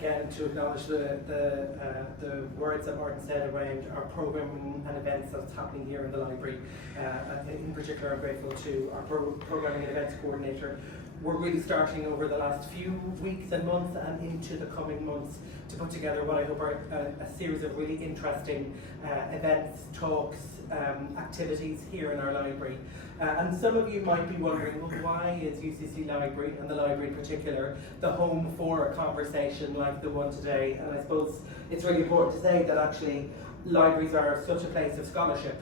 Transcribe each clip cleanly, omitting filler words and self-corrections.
again, to acknowledge the words that Martin said around our programming and events that's happening here in the library. In particular, I'm grateful to our programming and events coordinator. We're really starting over the last few weeks and months and into the coming months to put together what I hope are a series of really interesting events, talks, activities here in our library. And some of you might be wondering, well, why is UCC Library, and the library in particular, the home for a conversation like the one today? And I suppose it's really important to say that actually libraries are such a place of scholarship.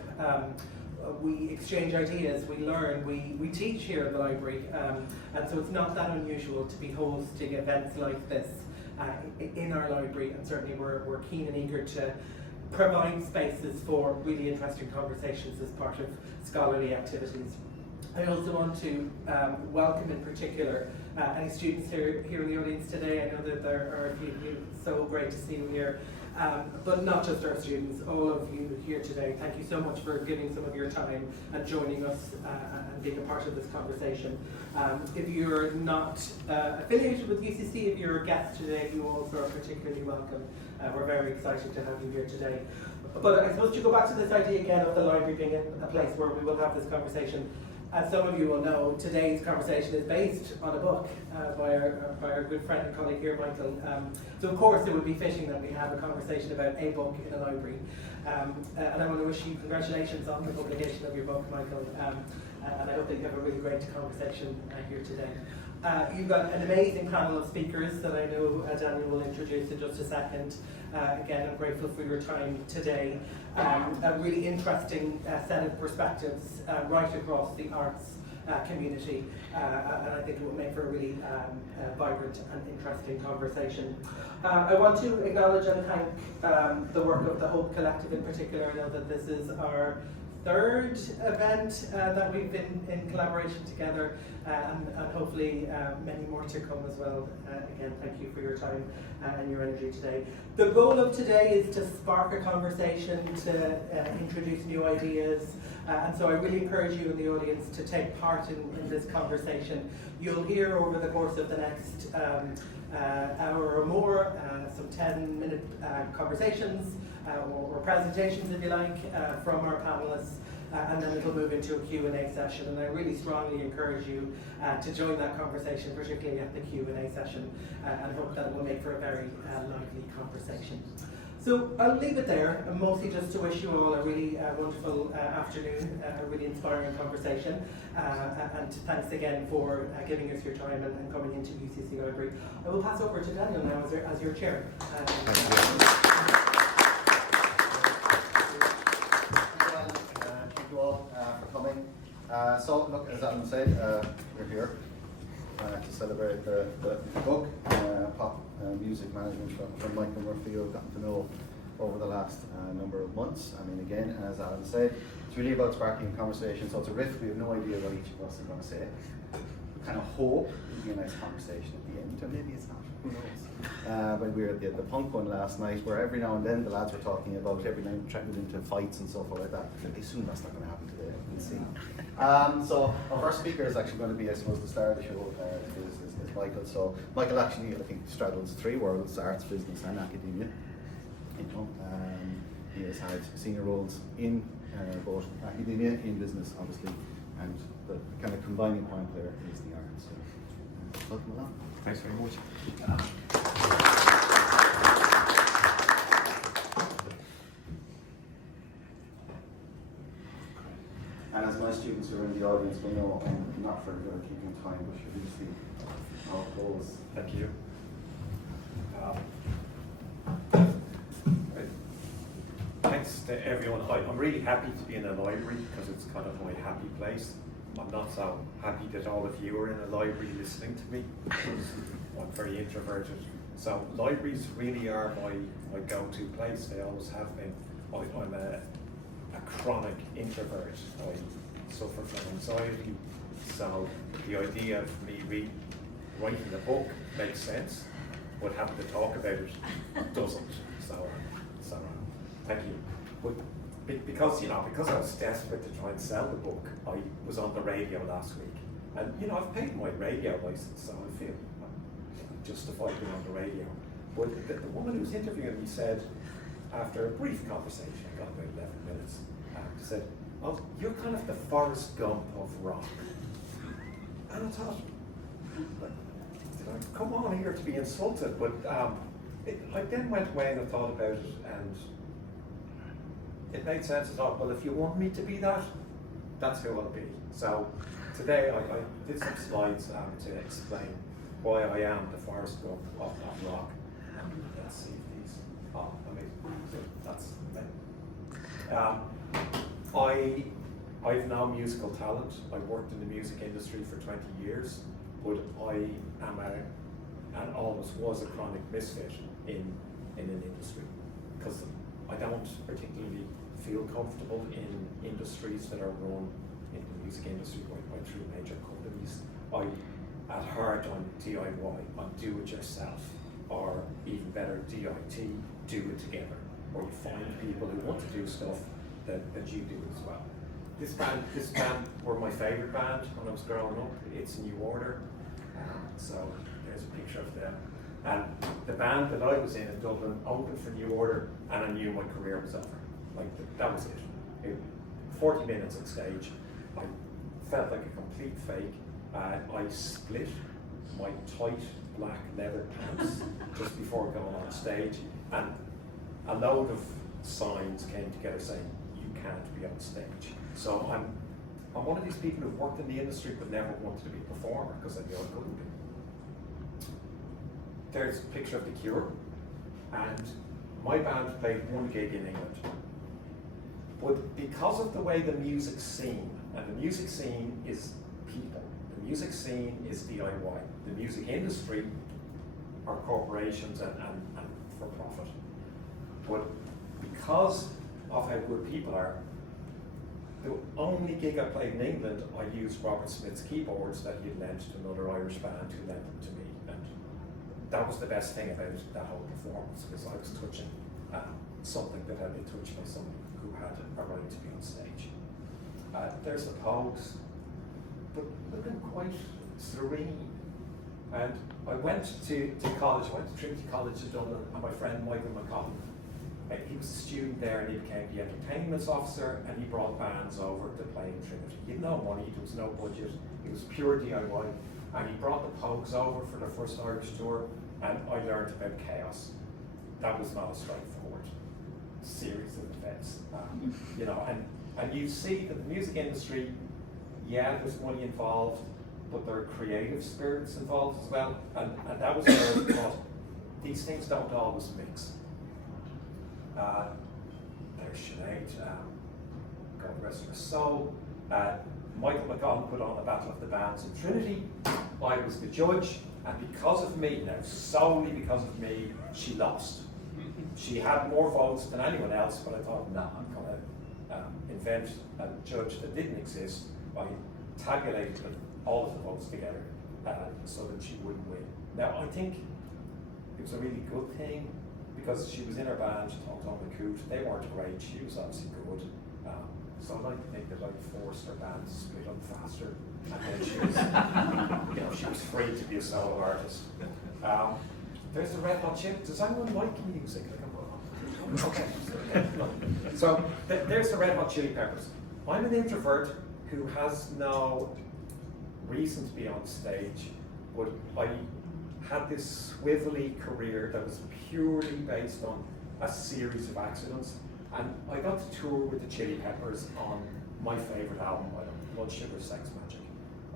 We exchange ideas, we learn, we teach here in the library, and so it's not that unusual to be hosting events like this in our library, and certainly we're keen and eager to provide spaces for really interesting conversations as part of scholarly activities. I also want to welcome in particular any students here in the audience today. I know that there are a few of you, so great to see you here. But not just our students, all of you here today, thank you so much for giving some of your time and joining us and being a part of this conversation. If you're not affiliated with UCC, if you're a guest today, you also are particularly welcome. We're very excited to have you here today. But I suppose to go back to this idea again of the library being a place where we will have this conversation, as some of you will know, today's conversation is based on a book by our good friend and colleague here, Michael. So of course it would be fitting that we have a conversation about a book in a library. And I want to wish you congratulations on the publication of your book, Michael. And I hope that you have a really great conversation here today. You've got an amazing panel of speakers that I know Daniel will introduce in just a second. Again, I'm grateful for your time today. A really interesting set of perspectives right across the arts community, and I think it will make for a really vibrant and interesting conversation. I want to acknowledge and thank the work of the Hope Collective in particular. I know that this is our third event that we've been in collaboration together, and hopefully many more to come as well. Again, thank you for your time and your energy today. The goal of today is to spark a conversation, to introduce new ideas, and so I really encourage you in the audience to take part in this conversation. You'll hear over the course of the next hour or more some 10-minute conversations or presentations, if you like, from our panelists, and then it'll move into a Q&A session. And I really strongly encourage you to join that conversation, particularly at the Q&A session, and hope that it will make for a very lively conversation. So I'll leave it there, mostly just to wish you all a really wonderful afternoon, a really inspiring conversation, and thanks again for giving us your time and coming into UCC Library. I will pass over to Daniel now as your chair. Thank you all for coming. So look, as Alan said, we're here to celebrate the book, Pop Music Management from Michael Murphy, who I've gotten to know over the last number of months. I mean, again, as Alan said, it's really about sparking conversation. So it's a riff. We have no idea what each of us is going to say. We kind of hope it'll be a nice conversation at the end, or maybe it's not. Who knows? When we were at the punk one last night, where every now and then the lads were talking about every night trying to get into fights and so forth like that. I assume that's not going to happen today. We'll see. So our first speaker is actually going to be, I suppose, the star of the show is Michael. So Michael actually, I think, straddles three worlds: arts, business, and academia. You know, he has had senior roles in both academia, in business, obviously, and the kind of combining point there is the arts. So, welcome along. Thanks very much. And as my students who are in the audience will know, I'm not very good at keeping time, but should we see how it goes? Thank you. Thanks to everyone. I'm really happy to be in a library because it's kind of my happy place. I'm not so happy that all of you are in a library listening to me because I'm very introverted. So libraries really are my go-to place. They always have been. I'm a chronic introvert. I suffer from anxiety. So the idea of me writing a book makes sense, but having to talk about it doesn't. So thank you. But because I was desperate to try and sell the book, I was on the radio last week, and I've paid my radio license, so I feel justified being on the radio. But the woman who was interviewing me said, after a brief conversation, I got about 11 minutes, she said, "Oh, you're kind of the Forrest Gump of rock." And I thought, did I come on here to be insulted? But I then went away and I thought about it, and it made sense. I thought, well, if you want me to be that, that's who I'll be. So today I did some slides to explain why I am the Forrest Gump of rock. Let's see if these. Oh, amazing. That's I've now musical talent. I worked in the music industry for 20 years, but I am and always was a chronic misfit in an industry, because I don't particularly feel comfortable in industries that are run in the music industry by three major companies. At heart, I'm DIY, I'm do-it-yourself, or even better, DIT, do it together, where you find people who want to do stuff that you do as well. This band were my favourite band when I was growing up. It's New Order. So there's a picture of them. And the band that I was in Dublin opened for New Order, and I knew my career was over. Like, that was it. 40 minutes on stage. I felt like a complete fake. I split my tight black leather pants just before going on stage, and a load of signs came together saying, "You can't be on stage." So I'm one of these people who've worked in the industry but never wanted to be a performer because I knew I couldn't be. There's a picture of The Cure, and my band played one gig in England. But because of the way the music scene, and the music scene is people, the music scene is DIY, the music industry are corporations and for profit. But because of how good people are, the only gig I played in England, I used Robert Smith's keyboards that he'd lent to another Irish band who lent them to me. And that was the best thing about that whole performance, because I was touching something that had been touched by someone who had a right to be on stage. There's the Pogues, but looking quite serene. And I went to college, I went to Trinity College in Dublin, and my friend Michael McCollum, he was a student there, and he became the entertainment officer, and he brought bands over to play in Trinity. He had no money, there was no budget, it was pure DIY, and he brought the Pogues over for their first Irish tour, and I learned about chaos. That was not a straightforward series of events. You know, and you see that the music industry, yeah, there's money involved, but there are creative spirits involved as well, and that was where I thought, these things don't always mix. There's Sinead, God rest her soul. Michael McCollum put on a Battle of the Bands in Trinity. I was the judge, and because of me, now solely because of me, she lost. She had more votes than anyone else, but I thought, nah, I'm going to invent a judge that didn't exist. I tabulated all of the votes together so that she wouldn't win. Now, I think it was a really good thing, because she was in her band, Tom McCoot. They weren't great, she was obviously good. So I'd like to think that I forced her band to split up faster, and then she was, you know, she was free to be a solo artist. There's the Red Hot Chili. Does anyone like music? Okay. So there's the Red Hot Chili Peppers. I'm an introvert who has no reason to be on stage, but I had this swivelly career that was purely based on a series of accidents, and I got to tour with the Chili Peppers on my favourite album, Blood Sugar Sex Magic.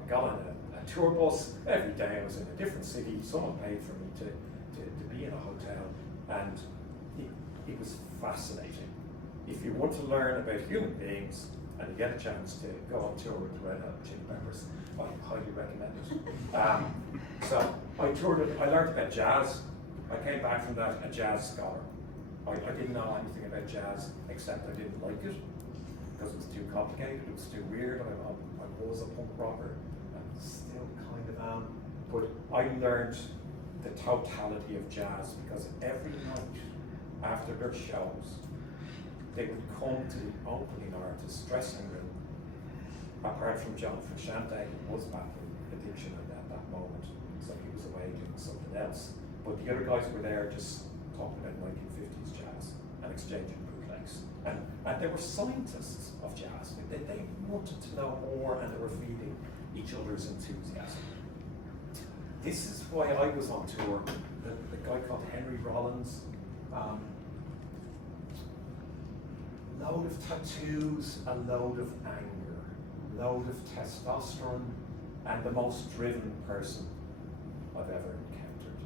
I got on a tour bus every day. I was in a different city. Someone paid for me to be in a hotel, and it was fascinating. If you want to learn about human beings and you get a chance to go on tour with the Red Hot Chili Peppers, I highly recommend it. So I toured it, I learned about jazz. I came back from that a jazz scholar. I didn't know anything about jazz, except I didn't like it, because it was too complicated, it was too weird. I was a punk rocker, and still kind of am. But I learned the totality of jazz, because every night after their shows, they would come to the opening artist's dressing room. Apart from John Frusciante, who was battling addiction at that moment, so he was away doing something else. but the other guys were there just talking about 1950s jazz and exchanging bootlegs. And they were scientists of jazz. They wanted to know more, and they were feeding each other's enthusiasm. This is why I was on tour. The guy called Henry Rollins, load of tattoos, a load of anger, load of testosterone, and the most driven person I've ever encountered.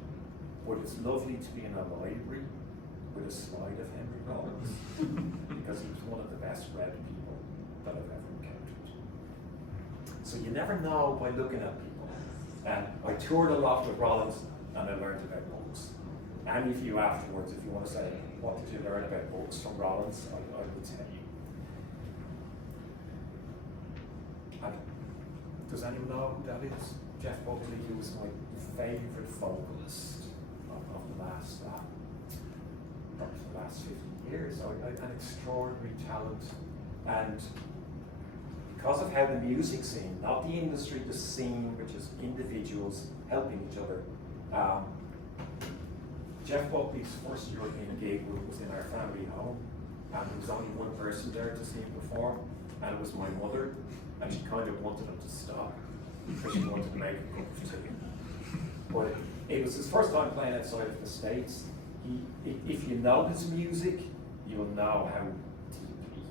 But it's lovely to be in a library with a slide of Henry Rollins, because he was one of the best read people that I've ever encountered. So you never know by looking at people. And I toured a lot with Rollins, and I learned about books. Any of you afterwards, if you want to say, what did you learn about books from Rollins, I will tell you. And does anyone know who that is? Jeff Buckley, who was my favourite vocalist of the last 50 years. An extraordinary talent. And because of how the music scene, not the industry, the scene, which is individuals helping each other. Jeff Buckley's first European gig was in our family home, and there was only one person there to see him perform, and it was my mother, and she kind of wanted him to stop, because she wanted to make a cup of tea. But it was his first time playing outside of the States. If you know his music, you'll know how deeply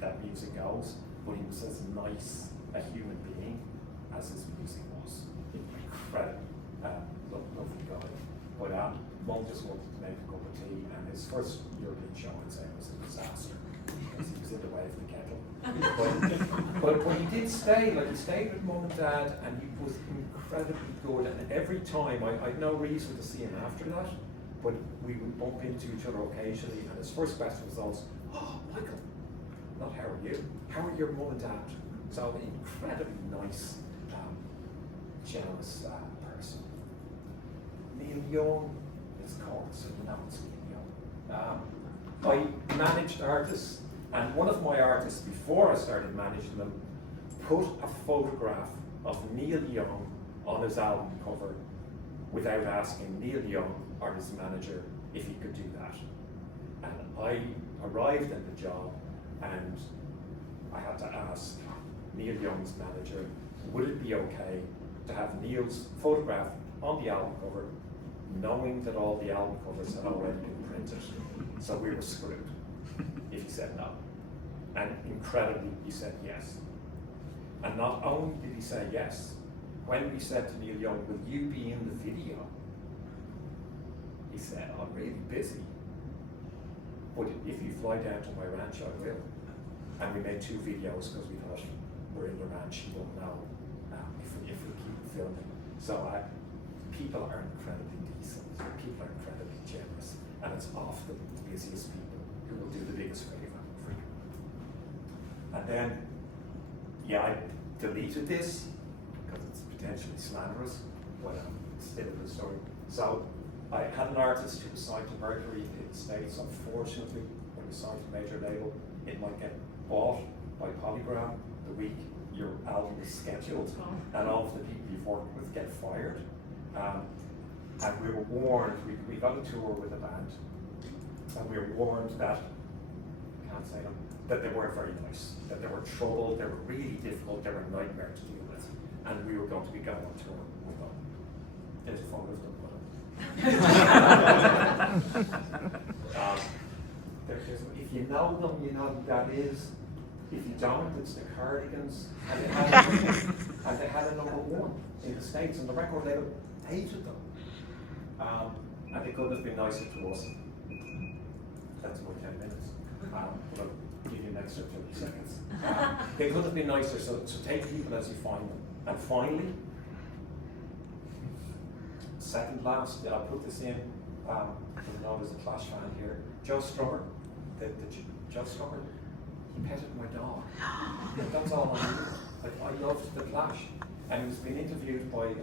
that music goes, but he was as nice a human being as his music was. Incredible, lovely guy. But Mum just wanted to make a cup of tea, and his first European show, I'd say, was a disaster, because he was in the way of the kettle. but he did stay, he stayed with Mum and Dad, and he was incredibly good, and every time, I had no reason to see him after that, but we would bump into each other occasionally, and his first question was always, "Oh, Michael, not how are you? How are your mum and dad?" So incredibly nice, generous person. Neil Young is called, so you know it's Neil Young. I managed artists, and one of my artists, before I started managing them, put a photograph of Neil Young on his album cover without asking Neil Young or his manager if he could do that. And I arrived at the job, and I had to ask Neil Young's manager, would it be okay to have Neil's photograph on the album cover, knowing that all the album covers had already been printed. So we were screwed if he said no. And incredibly, he said yes. And not only did he say yes, when we said to Neil Young, will you be in the video? He said, I'm really busy, but if you fly down to my ranch, I will. And we made 2 videos because we thought, we're in the ranch, you won't know if we keep filming. So people are incredibly decent, people are incredibly generous, and it's often the busiest people who will do the biggest favor for you. And then, yeah, I deleted this because it's potentially slanderous, but still in the story. So I had an artist who was signed to Mercury in the States. Unfortunately, when you sign to a major label, it might get bought by Polygram the week your album is scheduled, and all of the people you've worked with get fired. And we were warned, we got a tour with a band, and we were warned that, I can't say them, that they weren't very nice, that they were trouble, they were really difficult, they were a nightmare to deal with, and we were going to be going on tour with them. There's a photo of them. If you know them, you know who that is. If you don't, it's the Cardigans, and they had a number 1 in the States, and the record label hated them. And they couldn't have been nicer to us. That's more 10 minutes. But I'll give you an extra 30 seconds. They couldn't have been nicer, so take people as you find them. And finally, second last, I'll put this in, you know there's a Clash fan here, Joe Strummer, Joe Strummer, he petted my dog. That's all I knew. I loved the Clash. And he was being interviewed by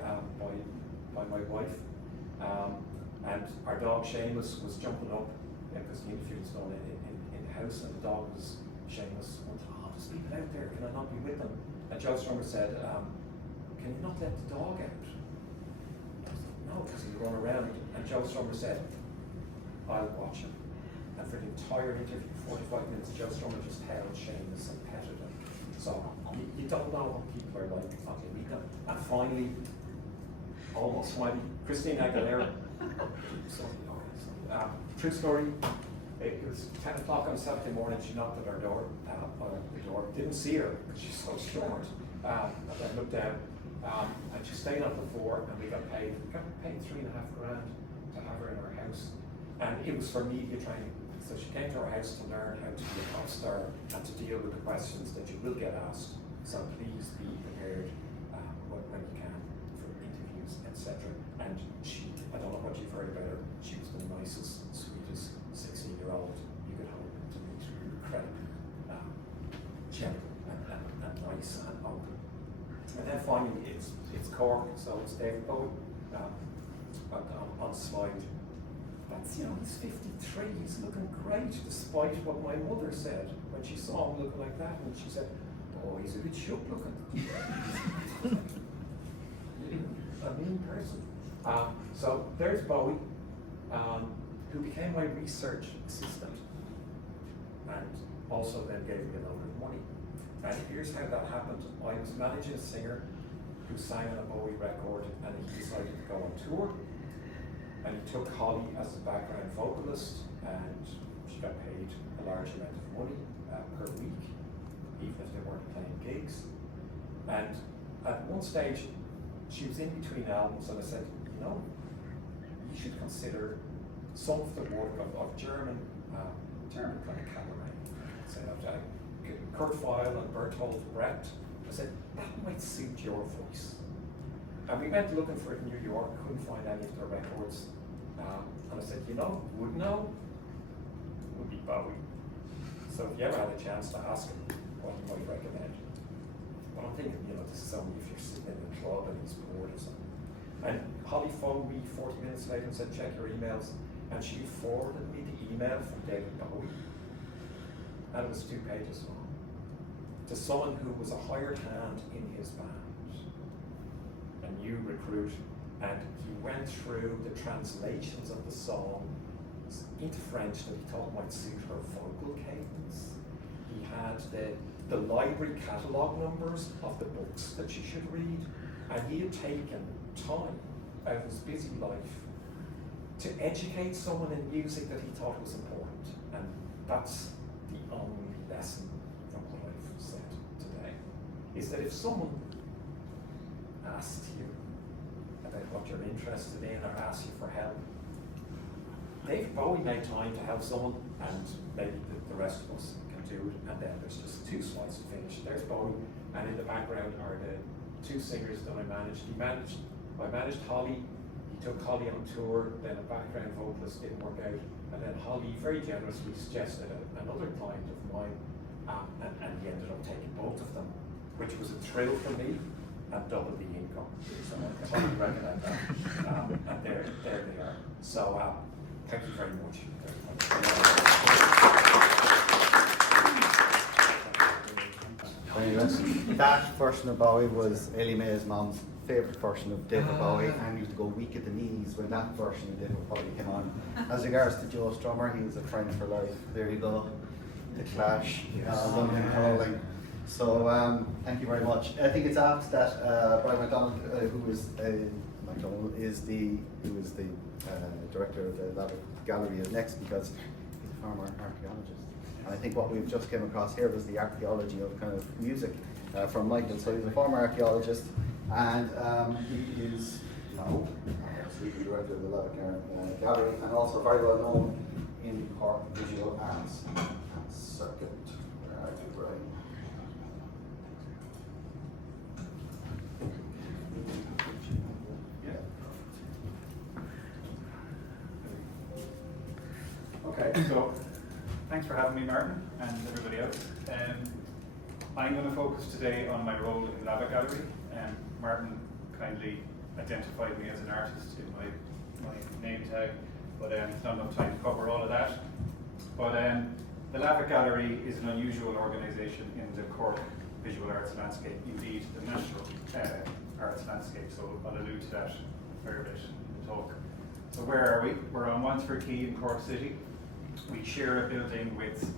my wife, and our dog Seamus was jumping up, because the interview was done in the house, and the dog was, Seamus went, oh, there's people out there, can I not be with them? And Joe Strummer said, can you not let the dog out? I was like, no, no, because he'd run around. And Joe Strummer said, I'll watch him. And for the entire interview, 45 minutes, Joe Strummer just held Seamus and petted him. So you don't know what people are like until you meet them. And finally, almost finally, Christine Aguilera. True story. It was 10 o'clock on Saturday morning. She knocked at our door. Didn't see her because she's so short. And I looked down, and she stayed on the floor, and we got paid. We got paid $3.5 grand to have her in our house, and it was for media training. So she came to our house to learn how to be a pop star and to deal with the questions that you will get asked. So please be prepared when you can for interviews, etc. And she, I don't know what you've heard about her. She was the nicest, sweetest 16-year-old you could hope to meet. Incredibly gentle and nice and open. And then finally, it's Cork, so it's David Bowie on slide. That's, he's 53, he's looking great, despite what my mother said when she saw him looking like that, and she said, oh, he's a bit shook looking. A mean person. So there's Bowie, who became my research assistant, and also then gave me a load of money. And here's how that happened. I was managing a singer who sang on a Bowie record, and he decided to go on tour. And he took Holly as a background vocalist, and she got paid a large amount of money per week, even if they weren't playing gigs. And at one stage, she was in between albums, and I said, you should consider some of the work of German kind of cabaret. So Kurt Weill and Bertolt Brecht. I said, that might suit your voice. And we went looking for it in New York, couldn't find any of their records. And I said, would know? Would be Bowie. So if you ever had a chance to ask him what you might recommend. But I'm thinking, this is only if you're sitting in the club and he's bored or something. And Holly phoned me 40 minutes later and said, check your emails. And she forwarded me the email from David Bowie. And it was 2 pages long. To someone who was a hired hand in his band, a new recruit, and he went through the translations of the songs into French that he thought might suit her vocal cadence. He had the library catalogue numbers of the books that she should read, and he had taken time out of his busy life to educate someone in music that he thought was important. And that's the only lesson from what I've said today, is that if someone asked you about what you're interested in or asked you for help, David Bowie made time to help someone, and maybe the rest of us can do it. And then there's just 2 slides to finish. There's Bowie, and in the background are the 2 singers that I managed. I managed Holly. He took Holly on tour, then a background vocalist didn't work out, and then Holly very generously suggested another client of mine, and he ended up taking both of them, which was a thrill for me and double the income. So I highly recommend that. And there they are. So thank you very much. That version of Bowie was Ellie Mae's mom's favourite version of David Bowie, and used to go weak at the knees when that version of David Bowie came on. As regards to Joe Strummer, he was a friend for life. There you go. The Clash, London Calling. So thank you very much. I think it's apt that Brian MacDonald, who is the director of the Lavick Gallery, is next, because he's a former archaeologist. And I think what we've just came across here was the archaeology of kind of music from Michael. So he's a former archaeologist, and he is now the director of the Lavick Gallery, and also very well known in the Cork visual arts circuit. Where are you, Brian? Okay, so thanks for having me, Martin, and everybody else. I'm going to focus today on my role in the Lavick Gallery. Martin kindly identified me as an artist in my name tag, but it's not enough time to cover all of that. But the Lavick Gallery is an unusual organisation in the Cork visual arts landscape, indeed the national arts landscape, so I'll allude to that a fair bit in talk. So where are we? We're on Wansford Quay in Cork City. We share a building with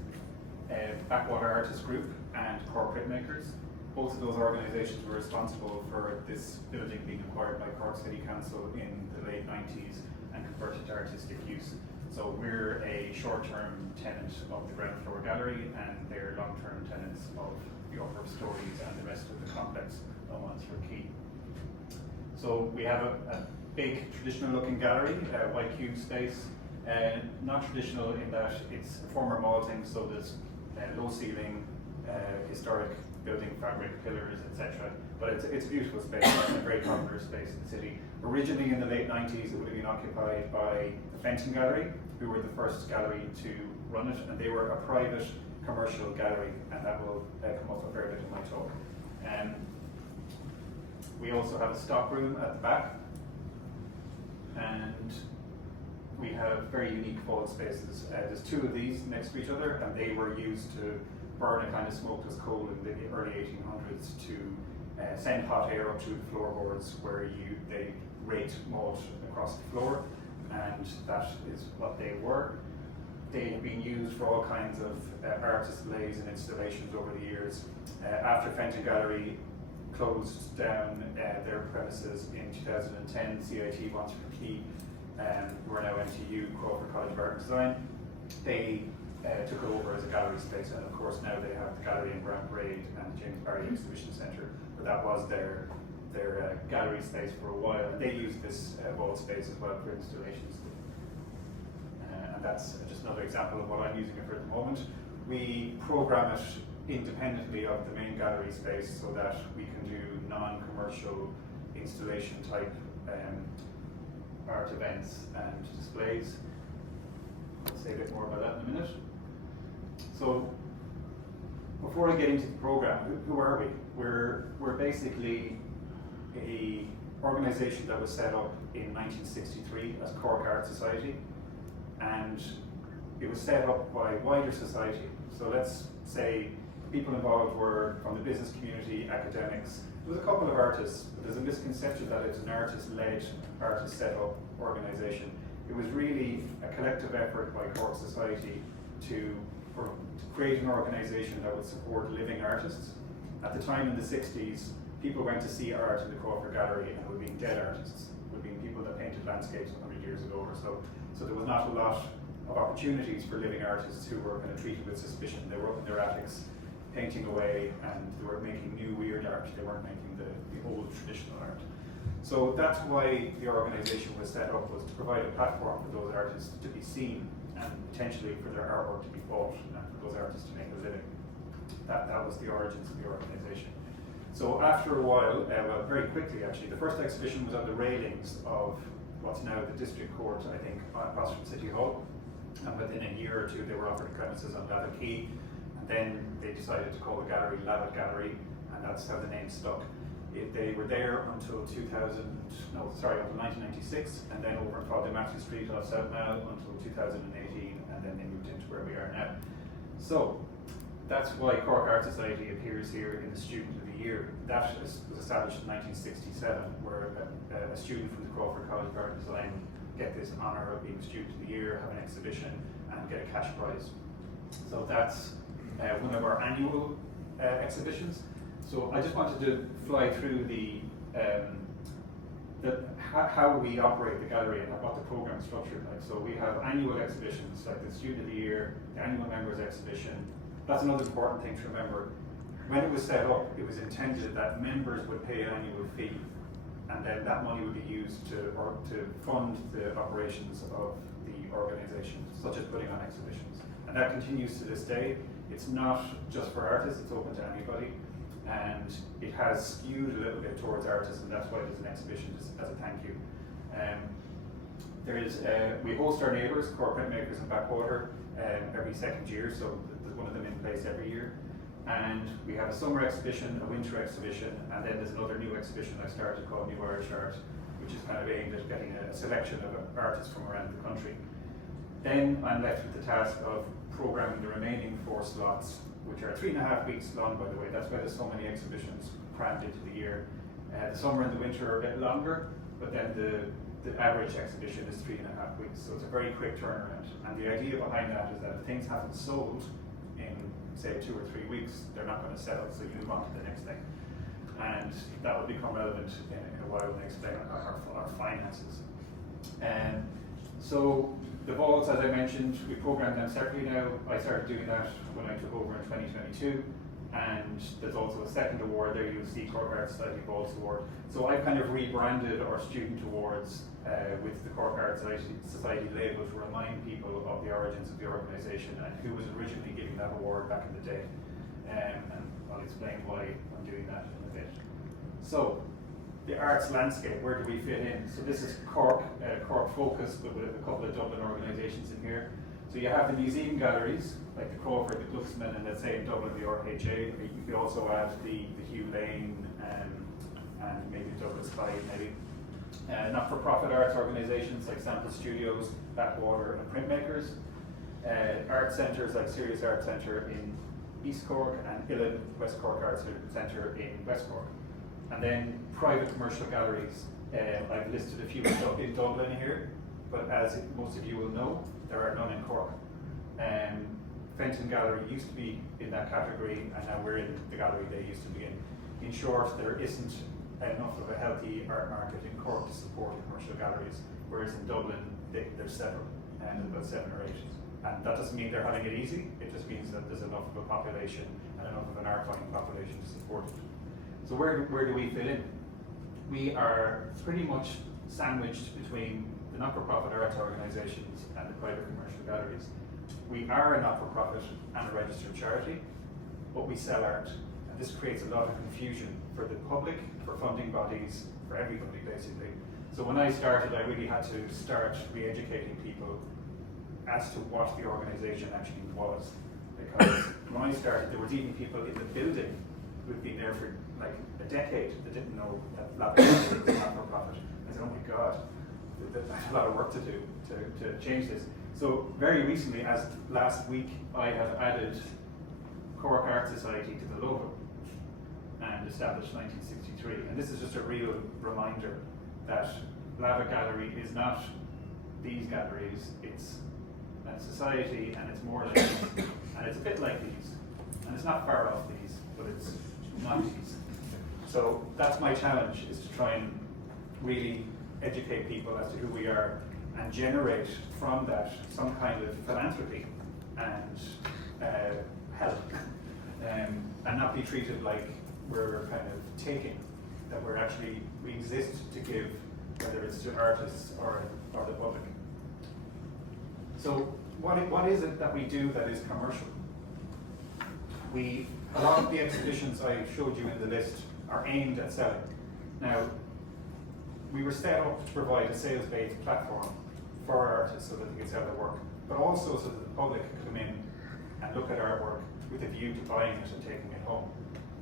Backwater Artists Group and Cork Printmakers. Both of those organisations were responsible for this building being acquired by Cork City Council in the late 90s and converted to artistic use. So we're a short-term tenant of the ground floor gallery, and they're long-term tenants of the upper stories and the rest of the complex on Wansford Quay. So we have a big traditional-looking gallery, white cube space. Not traditional in that it's a former malting, so there's low ceiling, historic building fabric, pillars, etc. But it's a beautiful space, a very popular space in the city. Originally in the late 90s, it would have been occupied by the Fenton Gallery, who were the first gallery to run it, and they were a private commercial gallery, and that will come up a fair bit in my talk. We also have a stock room at the back, and we have very unique vault spaces. There's two of these next to each other, and they were used to burn a kind of smokeless coal in the early 1800s to send hot air up through the floorboards where they rate malt across the floor, and that is what they were. They have been used for all kinds of art displays and installations over the years. After Fenton Gallery closed down their premises in 2010, CIT Wansford Quay, who are now NTU, Crawford College of Art and Design, they took it over as a gallery space, and of course now they have the gallery in Grant Parade and the James Barry Exhibition Centre, but that was their gallery space for a while, and they used this wall space as well for installations. And that's just another example of what I'm using it for at the moment. We program it independently of the main gallery space so that we can do non-commercial installation type art events and displays. I'll say a bit more about that in a minute. So before I get into the program, who are we? We're basically a organisation that was set up in 1963 as Cork Art Society, and it was set up by wider society. So let's say people involved were from the business community, academics. There was a couple of artists, but there's a misconception that it's an artist-led, artist set-up organisation. It was really a collective effort by Cork Society to create an organisation that would support living artists. At the time in the 60s, people went to see art in the Crawford Gallery, and it would be dead artists. It would be people that painted landscapes 100 years ago or so. So there was not a lot of opportunities for living artists who were kind of treated with suspicion. They were up in their attics painting away, and they were making new weird art. They weren't making the old traditional art. So that's why the organisation was set up, was to provide a platform for those artists to be seen and potentially for their artwork to be bought and for those artists to make a living. That was the origins of the organisation. So after a while, well, very quickly actually, the first exhibition was on the railings of what's now the District Court, I think, across from City Hall. And within a year or two, they were offered premises on Lavit Quay. And then they decided to call the gallery Lavit Gallery, and that's how the name stuck. They were there until 1996, and then over on Father Matthew Street off South Mall until 2018, and then they moved into where we are now. So that's why Cork Art Society appears here in the Student of the Year. That was established in 1967, where a student from the Crawford College of Art and Design get this honour of being Student of the Year, have an exhibition, and get a cash prize. So that's one of our annual exhibitions. So I just wanted to fly through how we operate the gallery and what the program is structured like. So we have annual exhibitions like the Student of the Year, the Annual Members Exhibition. That's another important thing to remember. When it was set up, it was intended that members would pay an annual fee, and then that money would be used to fund the operations of the organisation, such as putting on exhibitions. And that continues to this day. It's not just for artists, it's open to anybody. And it has skewed a little bit towards artists, and that's why there's an exhibition as a thank you. We host our neighbours, Cork Printmakers and Backwater, every second year, so there's one of them in place every year. And we have a summer exhibition, a winter exhibition, and then there's another new exhibition I started called New Irish Art, which is kind of aimed at getting a selection of artists from around the country. Then I'm left with the task of programming the remaining 4 slots, which are 3.5 weeks long, by the way. That's why there's so many exhibitions crammed into the year. The summer and the winter are a bit longer, but then the the average exhibition is 3.5 weeks, so it's a very quick turnaround. And the idea behind that is that if things haven't sold in, say, 2 or 3 weeks, they're not going to sell, so you move on to the next thing. And that will become relevant in a while when I explain our finances. So the vaults, as I mentioned, we program them separately now. I started doing that when I took over in 2022. And there's also a second award there, UCC Cork Arts Society Vaults Award. So I've kind of rebranded our student awards with the Cork Arts Society label to remind people of the origins of the organisation and who was originally giving that award back in the day. And I'll explain why I'm doing that in a bit. So, the arts landscape, where do we fit in? So this is Cork, Cork focused, but with a couple of Dublin organisations in here. So you have the museum galleries, like the Crawford, the Glucksman, and let's say in Dublin, the RHA. You could also add the Hugh Lane and maybe Dublin Spy, maybe. Not-for-profit arts organisations like Sample Studios, Backwater, and Printmakers. Art centres like Serious Art Centre in East Cork and Illan West Cork Arts Centre in West Cork. And then private commercial galleries. I've listed a few in Dublin here, but as most of you will know, there are none in Cork. Fenton Gallery used to be in that category, and now we're in the gallery they used to be in. In short, there isn't enough of a healthy art market in Cork to support commercial galleries, whereas in Dublin, there's several, and about 7 or 8. And that doesn't mean they're having it easy, it just means that there's enough of a population and enough of an art-buying population to support it. So where do we fit in? We are pretty much sandwiched between the not-for-profit arts organisations and the private commercial galleries. We are a not-for-profit and a registered charity, but we sell art. And this creates a lot of confusion for the public, for funding bodies, for everybody basically. So when I started, I really had to start re-educating people as to what the organisation actually was. Because when I started, there was even people in the building who'd been there for like a decade that didn't know that Laboratory was not-for-profit. I said, oh my God, I have a lot of work to do to change this. So very recently, as last week, I have added Cork Art Society to the logo and established 1963. And this is just a real reminder that Lava Gallery is not these galleries, it's a society and it's more like these. And it's a bit like these. And it's not far off these, but it's not these. So that's my challenge, is to try and really educate people as to who we are and generate from that some kind of philanthropy and help, and not be treated like we're kind of taking, that we exist to give, whether it's to artists or the public. So what is it that we do that is commercial? A lot of the exhibitions I showed you in the list are aimed at selling. Now, we were set up to provide a sales-based platform for our artists so that they could sell their work, but also so that the public could come in and look at our work with a view to buying it and taking it home.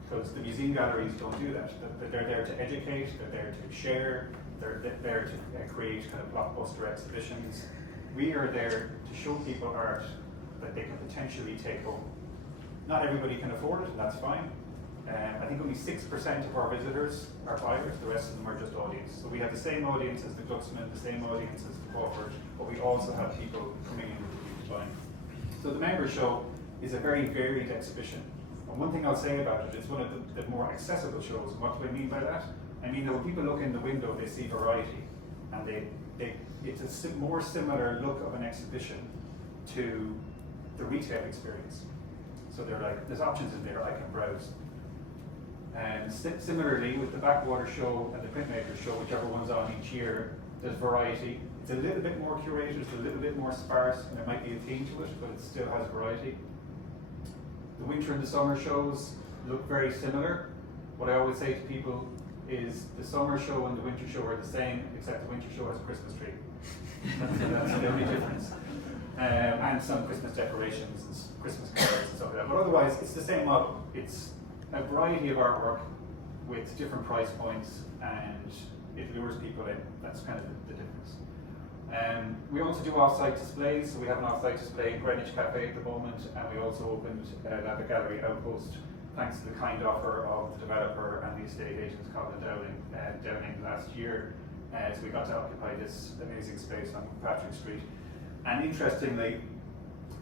Because the museum galleries don't do that. They're there to educate, they're there to share, they're there to create kind of blockbuster exhibitions. We are there to show people art that they can potentially take home. Not everybody can afford it, and that's fine. I think only 6% of our visitors are buyers, the rest of them are just audience. So we have the same audience as the Glucksman, the same audience as the Crawford, but we also have people coming in with a view to buying. So the Member Show is a very varied exhibition. And one thing I'll say about it, it's one of the more accessible shows. And what do I mean by that? I mean that when people look in the window, they see variety, and it's a more similar look of an exhibition to the retail experience. So they're like, there's options in there, I can browse. And similarly, with the Backwater Show and the Printmakers Show, whichever one's on each year, there's variety. It's a little bit more curated, it's a little bit more sparse, and there might be a theme to it, but it still has variety. The winter and the summer shows look very similar. What I always say to people is the summer show and the winter show are the same, except the winter show has a Christmas tree. That's the only difference. And some Christmas decorations and Christmas cards and stuff like that. But otherwise, it's the same model. It's a variety of artwork with different price points, and it lures people in. That's kind of the difference. We also do off-site displays. So we have an off-site display in Greenwich Cafe at the moment, and we also opened Lava Gallery Outpost, thanks to the kind offer of the developer and the estate agents, Colin Downing last year. So we got to occupy this amazing space on Patrick Street. And interestingly,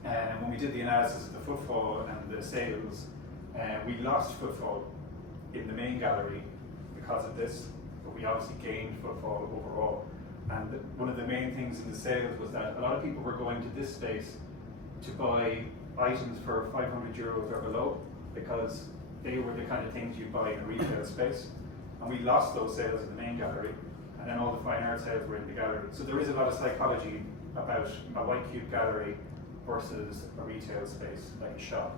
when we did the analysis of the footfall and the sales, we lost footfall in the main gallery because of this, but we obviously gained footfall overall. And one of the main things in the sales was that a lot of people were going to this space to buy items for €500 or below, because they were the kind of things you buy in a retail space. And we lost those sales in the main gallery, and then all the fine art sales were in the gallery. So there is a lot of psychology about a white cube gallery versus a retail space, like a shop.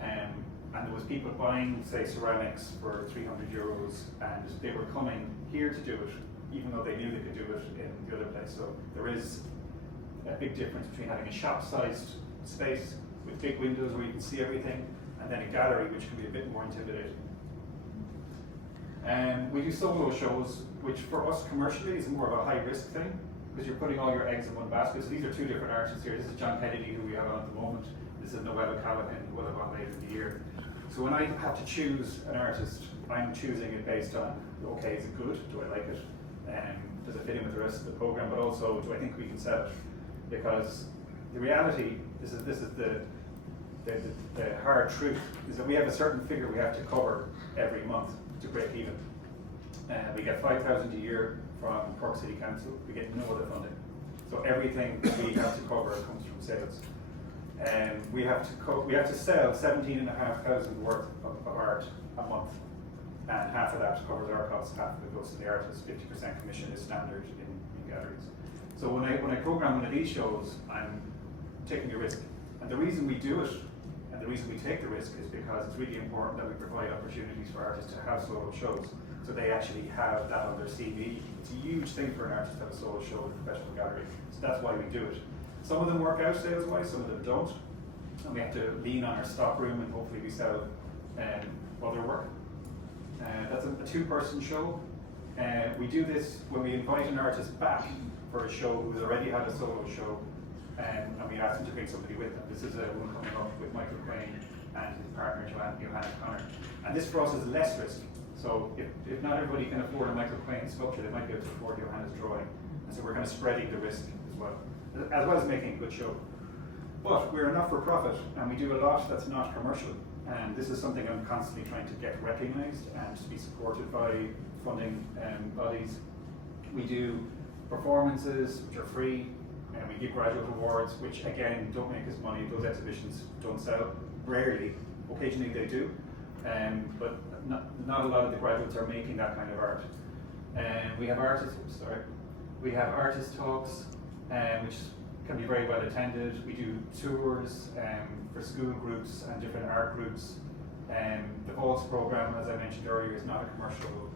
And there was people buying, say, ceramics for €300, and they were coming here to do it, even though they knew they could do it in the other place. So there is a big difference between having a shop-sized space with big windows where you can see everything, and then a gallery which can be a bit more intimidating. We do solo shows, which for us commercially is more of a high-risk thing, because you're putting all your eggs in one basket. So these are two different artists here. This is John Kennedy, who we have on at the moment. This is Noella Callahan, who we'll have on later in the year. So when I have to choose an artist, I'm choosing it based on, okay, is it good? Do I like it? Does it fit in with the rest of the program? But also, do I think we can sell it? Because the reality, this is the hard truth, is that we have a certain figure we have to cover every month to break even. We get $5,000 a year from Cork City Council. We get no other funding. So everything we have to cover comes from sales. We have to sell 17,500 worth of art a month, and half of that covers our costs, half of it goes to the artist. 50% commission is standard in galleries. So when I program one of these shows, I'm taking a risk, and the reason we do it and the reason we take the risk is because it's really important that we provide opportunities for artists to have solo shows, so they actually have that on their CV. It's a huge thing for an artist to have a solo show in a professional gallery, so that's why we do it. Some of them work out sales-wise, some of them don't, and we have to lean on our stock room, and hopefully we sell other work. That's a two-person show. We do this when we invite an artist back for a show who's already had a solo show, and we ask them to bring somebody with them. This is one coming up with Michael Crane and his partner Johanna Connor. And this for us is less risky. So if not everybody can afford a Michael Crane sculpture, they might be able to afford Johanna's drawing. And so we're kind of spreading the risk as well as making a good show. But we're a not-for-profit, and we do a lot that's not commercial. And this is something I'm constantly trying to get recognised and to be supported by funding bodies. We do performances which are free, and we give graduate awards, which again don't make us money. Those exhibitions don't sell. Rarely, occasionally they do, but not a lot of the graduates are making that kind of art. We have artist talks, which can be very well attended. We do tours for school groups and different art groups. The Vaults program, as I mentioned earlier, is not a commercial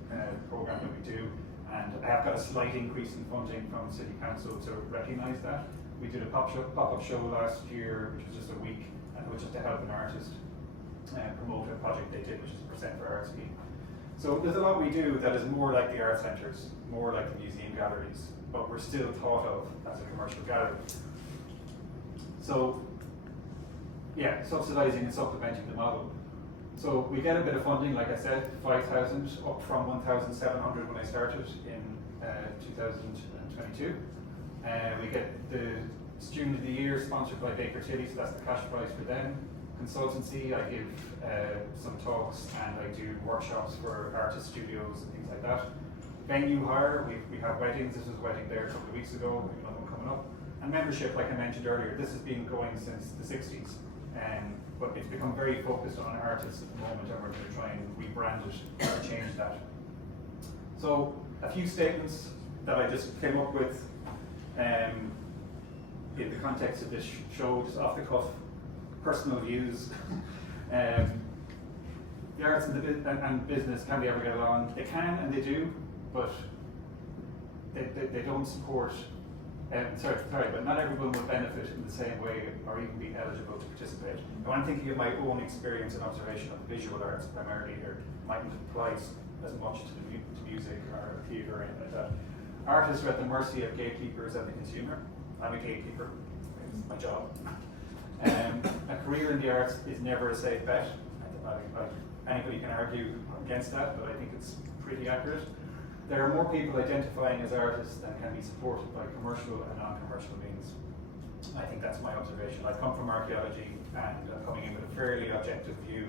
program that we do, and I have got a slight increase in funding from City Council to recognise that. We did a pop-up show last year, which was just a week, and it was just to help an artist promote a project they did, which is a Percent for Art scheme. So there's a lot we do that is more like the art centres, more like the museum galleries, but we're still thought of as a commercial gallery. So, yeah, subsidising and supplementing the model. So we get a bit of funding, like I said, 5,000 up from 1,700 when I started in 2022. We get the Student of the Year sponsored by Baker Tilly, so that's the cash prize for them. Consultancy, I give some talks and I do workshops for artist studios and things like that. Venue hire, we have weddings. This was a wedding there a couple of weeks ago, we have another one coming up. And membership, like I mentioned earlier, this has been going since the 60s. But it's become very focused on artists at the moment, and we're going to try and rebrand it or change that. So a few statements that I just came up with in the context of this show, just off the cuff, personal views. The arts and business, can they ever get along? They can and they do, but they don't support. But not everyone will benefit in the same way or even be eligible to participate. Now, I'm thinking of my own experience and observation of the visual arts primarily here. Mightn't apply as much to music or theatre or anything like that. Artists are at the mercy of gatekeepers and the consumer. I'm a gatekeeper, it's my job. A career in the arts is never a safe bet. Anybody can argue against that, but I think it's pretty accurate. there are more people identifying as artists than can be supported by commercial and non-commercial means. I think that's my observation. I've come from archaeology and I'm coming in with a fairly objective view,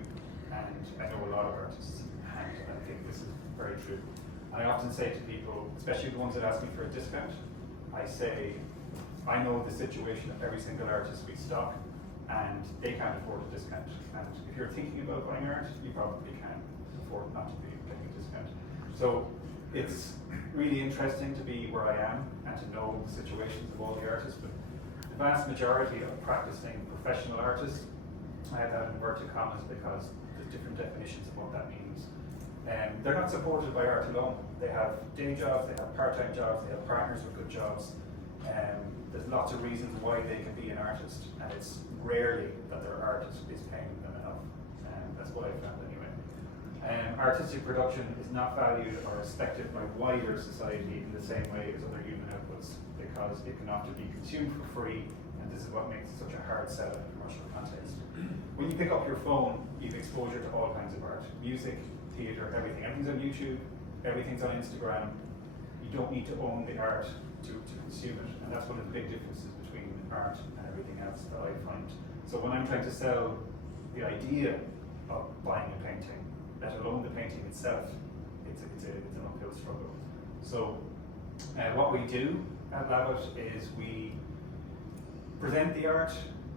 and I know a lot of artists, and I think this is very true. And I often say to people, especially the ones that ask me for a discount, I say, I know the situation of every single artist we stock, and they can't afford a discount. And if you're thinking about buying art, you probably can afford not to be getting a discount. So it's really interesting to be where I am and to know the situations of all the artists, but the vast majority of practicing professional artists, I have that in inverted commas because there's different definitions of what that means. They're not supported by art alone. They have day jobs, they have part-time jobs, they have partners with good jobs. There's lots of reasons why they can be an artist, and it's rarely that their art is paying them enough. That's what I found anyway. Artistic production is not valued or respected by wider society in the same way as other human outputs, because it can often be consumed for free, and this is what makes it such a hard sell in a commercial context. When you pick up your phone, you have exposure to all kinds of art, music, theatre, everything. Everything's on YouTube, everything's on Instagram. You don't need to own the art to consume it, and that's one of the big differences between art and everything else that I find. So when I'm trying to sell the idea of buying a painting, let alone the painting itself, it's an uphill struggle. So what we do at Lavitt is we present the art,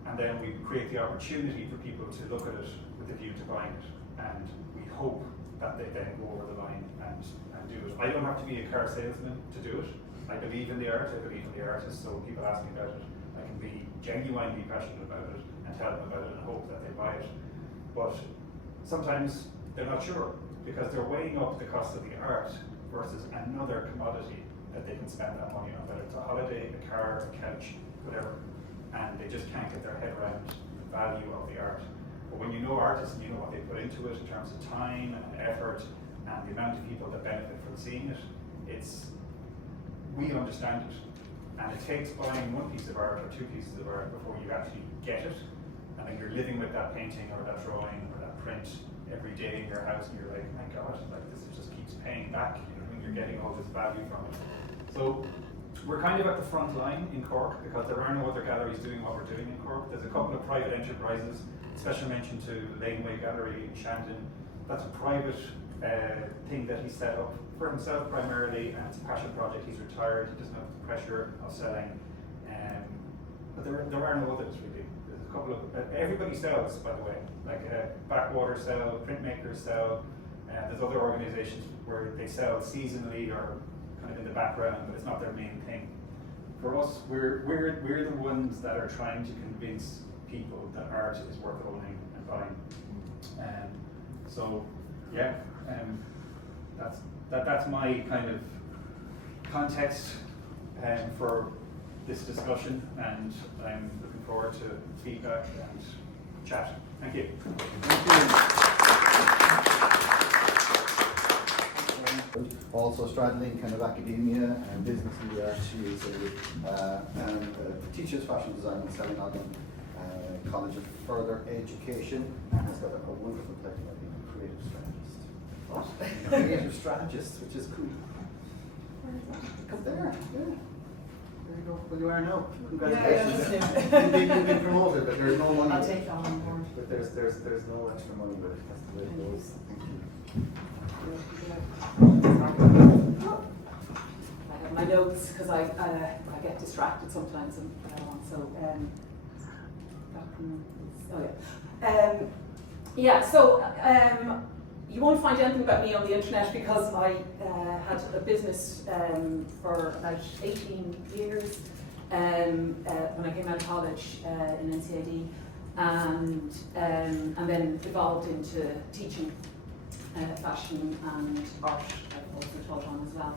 and then we create the opportunity for people to look at it with a view to buying it, and we hope that they then go over the line and do it. I don't have to be a car salesman to do it. I believe in the art, I believe in the artist, so when people ask me about it, I can be genuinely passionate about it and tell them about it and hope that they buy it. But sometimes they're not sure, because they're weighing up the cost of the art versus another commodity that they can spend that money on, whether it's a holiday, a car, a couch, whatever, and they just can't get their head around the value of the art. But when you know artists and you know what they put into it in terms of time and effort and the amount of people that benefit from seeing it, we understand it. And it takes buying one piece of art or two pieces of art before you actually get it, and then you're living with that painting or that drawing or that print every day in your house, and you're like, my God, like this just keeps paying back, when you're getting all this value from it. So we're kind of at the front line in Cork, because there are no other galleries doing what we're doing in Cork. There's a couple of private enterprises, special mention to Laneway Gallery in Shandon. That's a private thing that he set up for himself primarily, and it's a passion project. He's retired, he doesn't have the pressure of selling, but there are no others really. There's a couple of, everybody sells, by the way, like Backwater sell, printmakers sell, there's other organizations where they sell seasonally or kind of in the background, but it's not their main thing. For us, we're the ones that are trying to convince people that art is worth owning and buying. So yeah, that's my kind of context for this discussion, and I'm looking forward to feedback and chat. Thank you. Also straddling kind of academia and business in the arts. She is teaches fashion design and selling on College of Further Education, and has got a wonderful title of being a creative strategist. What? Creative strategist, which is cool. Come there, yeah. There you go. Well, you are now. Congratulations. Yeah, You've been promoted, but there's no money. I'll take that on board. But there's no extra money with it. That's the way it goes. Thank you. I have my notes because I get distracted sometimes, and so you won't find anything about me on the internet, because I had a business for about 18 years when I came out of college in NCAD, and then evolved into teaching fashion and art. I've also taught on as well.